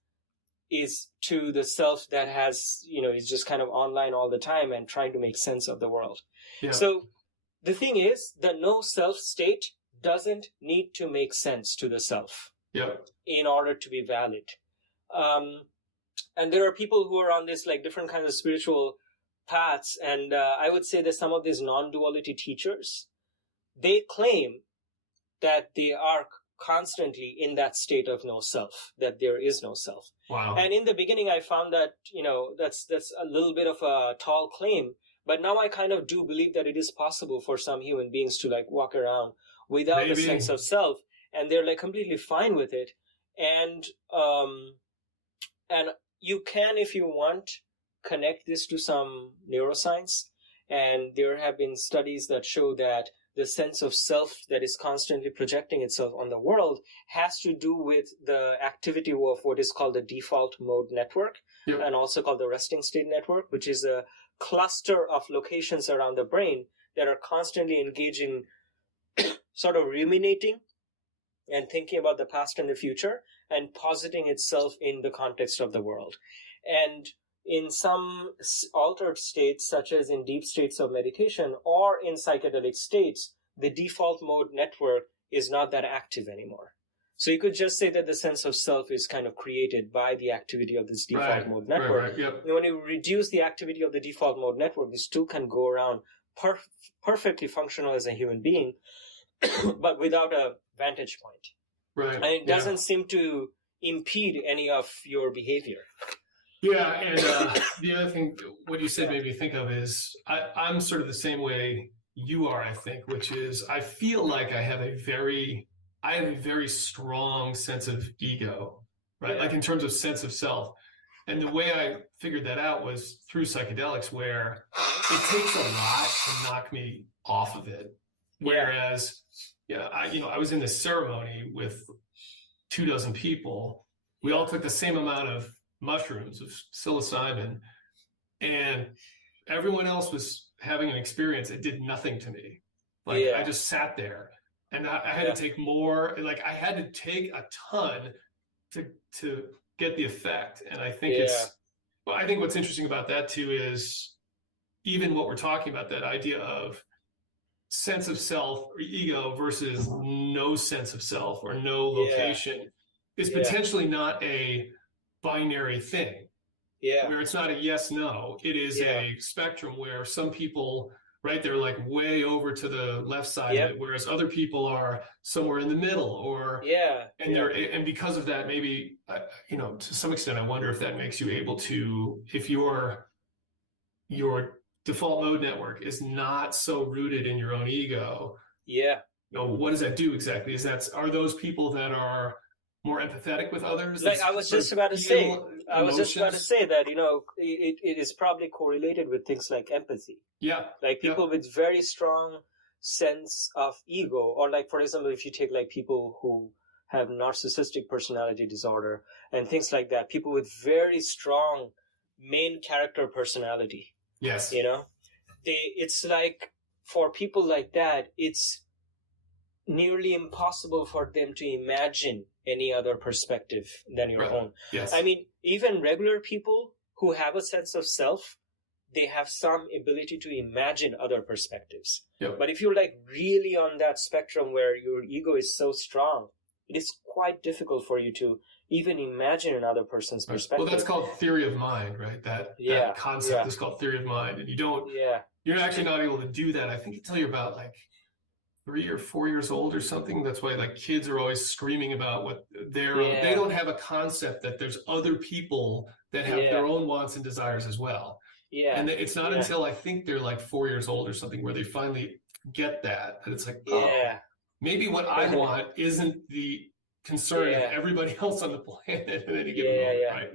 is to the self that has, you know, is just kind of online all the time and trying to make sense of the world. So the thing is, the no self state doesn't need to make sense to the self. Yep. in order to be valid. And there are people who are on this like different kinds of spiritual paths, and I would say that some of these non-duality teachers, they claim that they are constantly in that state of no self, that there is no self. Wow. And in the beginning, I found that, that's a little bit of a tall claim, but now I kind of do believe that it is possible for some human beings to like walk around without a Maybe. sense of self, and they're like completely fine with it. And you can, if you want, connect this to some neuroscience. And there have been studies that show that the sense of self that is constantly projecting itself on the world has to do with the activity of what is called the default mode network, Yep. and also called the resting state network, which is a cluster of locations around the brain that are constantly engaging, sort of ruminating and thinking about the past and the future and positing itself in the context of the world. And in some altered states, such as in deep states of meditation or in psychedelic states, the default mode network is not that active anymore. So you could just say that the sense of self is kind of created by the activity of this default mode network. Right, yep. And when you reduce the activity of the default mode network, you still can go around perfectly functional as a human being, but without a vantage point. Right. And it doesn't seem to impede any of your behavior. Yeah, and the other thing, what you said made me think of is I'm sort of the same way you are, I think, which is I feel like I have a very strong sense of ego, right? Yeah. Like in terms of sense of self. And the way I figured that out was through psychedelics, where it takes a lot to knock me off of it. Whereas, I was in this ceremony with 24 people. We all took the same amount of mushrooms, of psilocybin, and everyone else was having an experience. It did nothing to me. I just sat there, and I had to take more. Like I had to take a ton to get the effect. And I think I think what's interesting about that too is even what we're talking about, that idea of sense of self or ego versus no sense of self or no location is potentially not a binary thing. Where it's not a yes, no. It is a spectrum where some people, right, they're like way over to the left side of it, whereas other people are somewhere in the middle, or and because of that, maybe to some extent, I wonder if that makes you able to, if your default mode network is not so rooted in your own ego. What does that do exactly? Are those people that are more empathetic with others? Like I was just about to say that, it is probably correlated with things like empathy. Like people with very strong sense of ego, or like, for example, if you take like people who have narcissistic personality disorder and things like that, people with very strong main character personality. It's like for people like that, it's nearly impossible for them to imagine any other perspective than your own. I mean, even regular people who have a sense of self, they have some ability to imagine other perspectives. But if you're like really on that spectrum where your ego is so strong, it is quite difficult for you to even imagine another person's perspective. Well, that's called theory of mind, right? That concept is called theory of mind. And you're actually not able to do that, I think, until you're about like 3 or 4 years old or something. That's why like kids are always screaming about what they don't have a concept that there's other people that have their own wants and desires as well. And it's not until I think they're like 4 years old or something where they finally get that it's like, maybe what I want isn't the concern of everybody else on the planet at any given moment, right?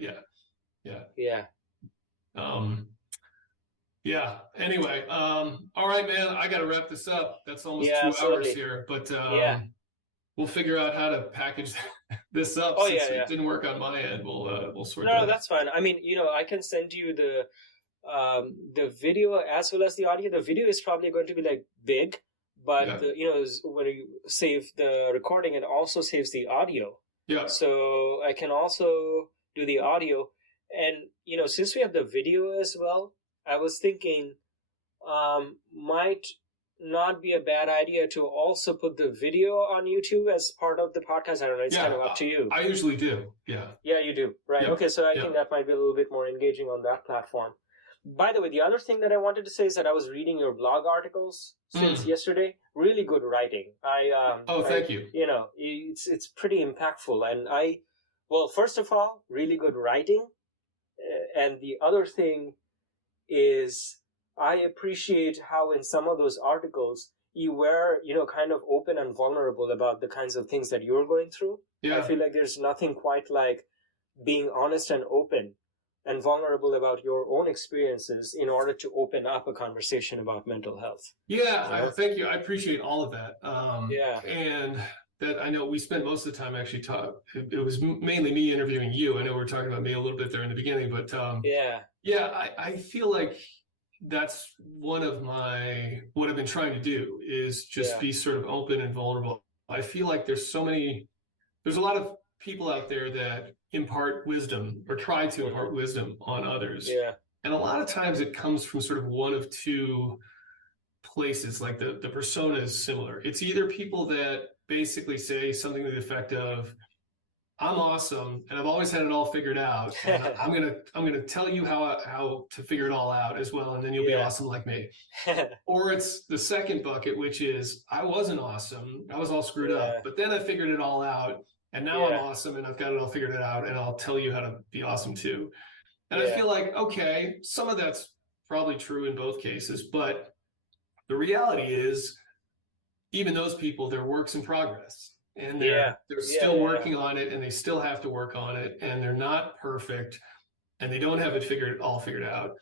Anyway, all right, man, I got to wrap this up. That's almost 2 hours here, but we'll figure out how to package this up. Since it didn't work on my end, we'll sort that out. No, that's fine. I mean, I can send you the video as well as the audio. The video is probably going to be like big, but when you save the recording, it also saves the audio. So I can also do the audio, and since we have the video as well, I was thinking, might not be a bad idea to also put the video on YouTube as part of the podcast? I don't know. It's kind of up to you. I usually do. Yeah. Yeah, you do. Right. Yeah. Okay, so I think that might be a little bit more engaging on that platform. By the way, the other thing that I wanted to say is that I was reading your blog articles since yesterday. Really good writing. Thank you. You know, it's pretty impactful. And well, first of all, really good writing. And the other thing is I appreciate how in some of those articles you were, kind of open and vulnerable about the kinds of things that you're going through. Yeah. I feel like there's nothing quite like being honest and open and vulnerable about your own experiences in order to open up a conversation about mental health. Yeah, thank you. I appreciate all of that. And that I know we spent most of the time actually it was mainly me interviewing you. I know we were talking about me a little bit there in the beginning, but I feel like that's one of what I've been trying to do is just be sort of open and vulnerable. I feel like there's a lot of people out there that impart wisdom or try to impart wisdom on others. Yeah. And a lot of times it comes from sort of one of two places, like the persona is similar. It's either people that basically say something to the effect of, I'm awesome and I've always had it all figured out. I'm gonna tell you how to figure it all out as well, and then you'll be awesome like me. Or it's the second bucket, which is I wasn't awesome. I was all screwed up, but then I figured it all out, and now I'm awesome and I've got it all figured out, and I'll tell you how to be awesome too. And I feel like, okay, some of that's probably true in both cases, but the reality is even those people, they're works in progress. And they're still working on it, and they still have to work on it, and they're not perfect, and they don't have it all figured out.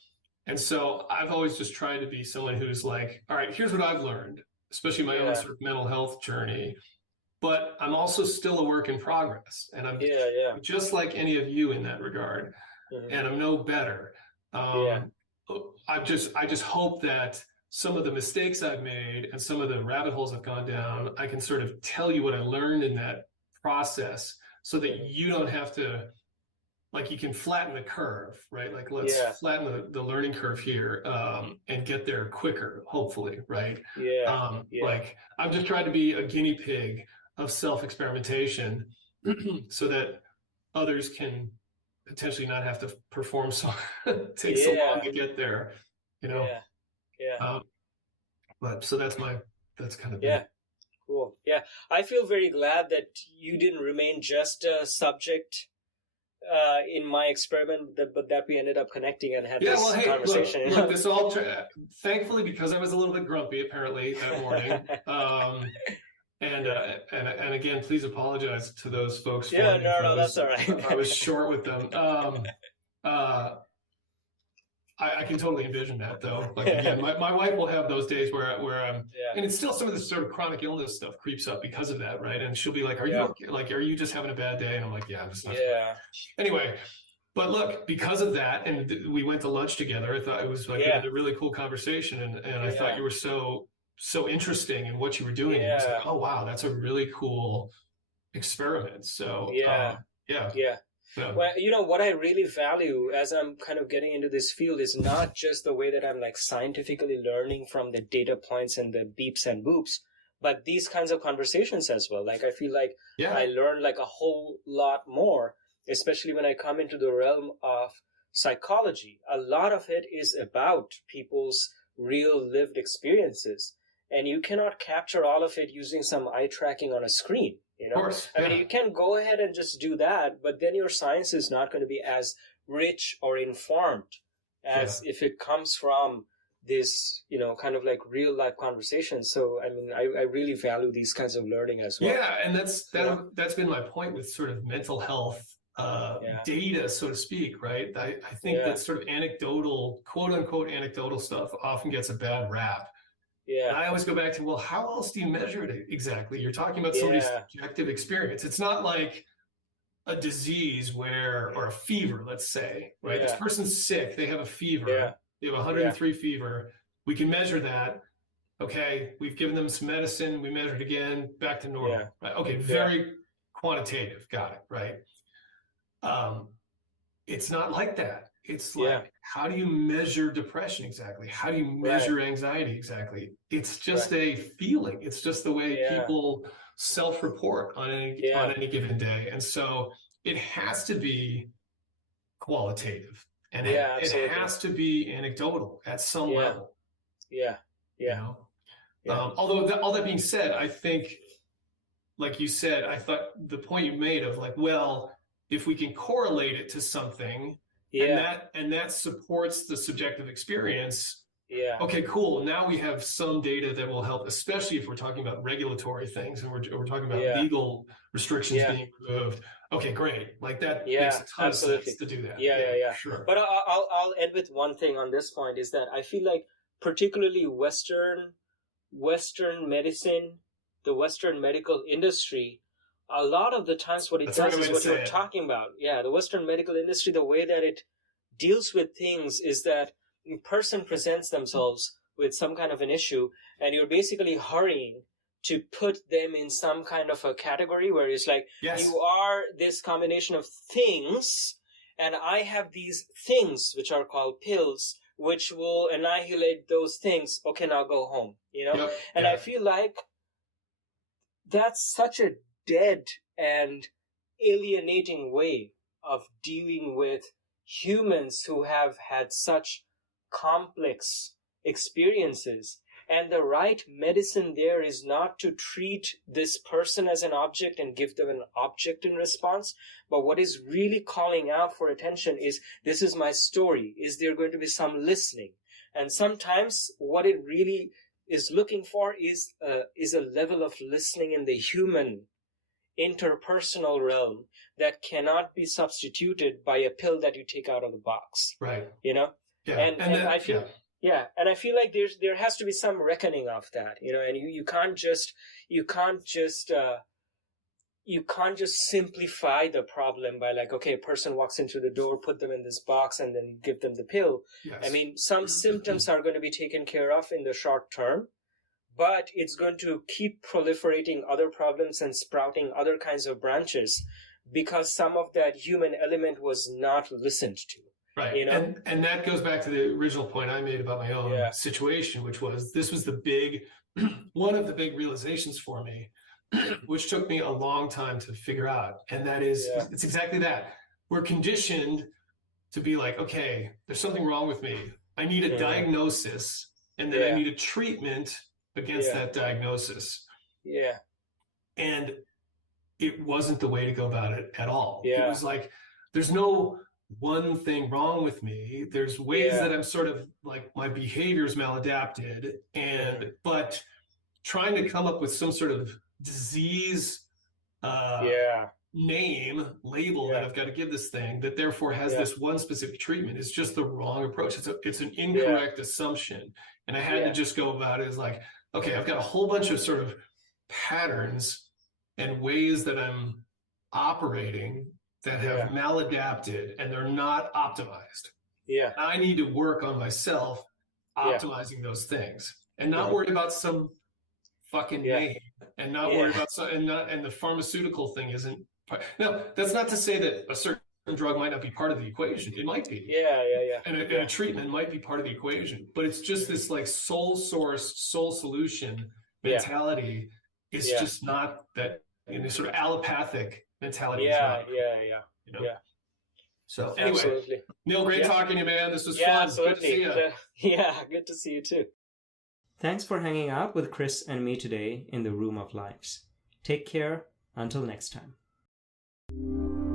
And so I've always just tried to be someone who's like, all right, here's what I've learned, especially my own sort of mental health journey, but I'm also still a work in progress, and I'm just like any of you in that regard, and I'm no better. I just hope that some of the mistakes I've made and some of the rabbit holes I've gone down, I can sort of tell you what I learned in that process so that you don't have to, like, you can flatten the curve, right? Like, let's flatten the learning curve here and get there quicker, hopefully, right? Like, I've just tried to be a guinea pig of self-experimentation so that others can potentially not have to perform so long to get there, but so that's kind of cool. I feel very glad that you didn't remain just a subject in my experiment, but that we ended up connecting and had this conversation. Look, this all thankfully, because I was a little bit grumpy apparently that morning. And again, please apologize to those folks. No, that's all right. I was short with them. I can totally envision that, though. Like, again, my wife will have those days where I'm, and it's still some of this sort of chronic illness stuff creeps up because of that, right? And she'll be like, "Are you okay? Like, are you just having a bad day?" And I'm like, "Yeah, I'm just not." Anyway, but look, because of that, and we went to lunch together. I thought it was like we had a really cool conversation, and I thought you were so interesting in what you were doing. And I was like, "Oh wow, that's a really cool experiment." So Well, what I really value as I'm kind of getting into this field is not just the way that I'm like scientifically learning from the data points and the beeps and boops, but these kinds of conversations as well. Like, I feel like I learn like a whole lot more, especially when I come into the realm of psychology. A lot of it is about people's real lived experiences, and you cannot capture all of it using some eye tracking on a screen. Of course. I mean, you can go ahead and just do that, but then your science is not going to be as rich or informed as if it comes from this, kind of like real life conversations. So, I mean, I really value these kinds of learning as well. Yeah, and that's been my point with sort of mental health data, so to speak, right? I think that sort of anecdotal, quote unquote anecdotal stuff often gets a bad rap. And I always go back to, well, how else do you measure it exactly? You're talking about somebody's subjective experience. It's not like a disease or a fever, let's say, right? This person's sick. They have a fever. They have 103 fever. We can measure that. Okay, we've given them some medicine. We measured again, back to normal. Right? Okay, very quantitative. Got it, right? It's not like that. It's like, how do you measure depression exactly? How do you measure anxiety exactly? It's just a feeling. It's just the way people self-report on any given day. And so it has to be qualitative, and it has to be anecdotal at some level. You know? Although all that being said, I think, like you said, I thought the point you made of like, well, if we can correlate it to something, and that supports the subjective experience. Okay, cool. Now we have some data that will help, especially if we're talking about regulatory things and we're talking about legal restrictions being removed. Okay, great. Like that makes a ton of sense to do that. Sure. But I'll end with one thing on this point is that I feel like particularly Western medicine, the Western medical industry, a lot of the times what it does is what you're talking about. The Western medical industry, the way that it deals with things is that a person presents themselves with some kind of an issue, and you're basically hurrying to put them in some kind of a category where it's like, you are this combination of things, and I have these things which are called pills, which will annihilate those things. Okay, now go home, And I feel like that's such a dead and alienating way of dealing with humans who have had such complex experiences. And the right medicine there is not to treat this person as an object and give them an object in response, but what is really calling out for attention is, this is my story. Is there going to be some listening? And sometimes what it really is looking for is a level of listening in the human interpersonal realm that cannot be substituted by a pill that you take out of the box. Right. And I feel and I feel like there has to be some reckoning of that, and you can't just simplify the problem by like, okay, a person walks into the door, put them in this box, and then give them the pill. I mean, some symptoms are going to be taken care of in the short term, but it's going to keep proliferating other problems and sprouting other kinds of branches because some of that human element was not listened to. Right. And that goes back to the original point I made about my own situation, which was, this was one of the big realizations for me, which took me a long time to figure out. And that is, it's exactly that. We're conditioned to be like, okay, there's something wrong with me. I need a diagnosis, and then I need a treatment against that diagnosis. And it wasn't the way to go about it at all. It was like, there's no one thing wrong with me. There's ways that I'm sort of like, my behavior's maladapted, but trying to come up with some sort of disease label that I've got to give this thing that therefore has this one specific treatment is just the wrong approach. It's an incorrect assumption. And I had to just go about it as like, okay, I've got a whole bunch of sort of patterns and ways that I'm operating that have maladapted, and they're not optimized. I need to work on myself optimizing those things, and not worry about some fucking name, and not worry about and the pharmaceutical thing isn't part. Now, that's not to say that a certain drug might not be part of the equation. It might be. And a treatment might be part of the equation, but it's just this like sole source, sole solution mentality is just not that, sort of allopathic mentality. So anyway, absolutely. Neil, great talking to you, man. This was fun. Absolutely. Good to see you. Good to see you too. Thanks for hanging out with Chris and me today in the Room of Lives. Take care. Until next time.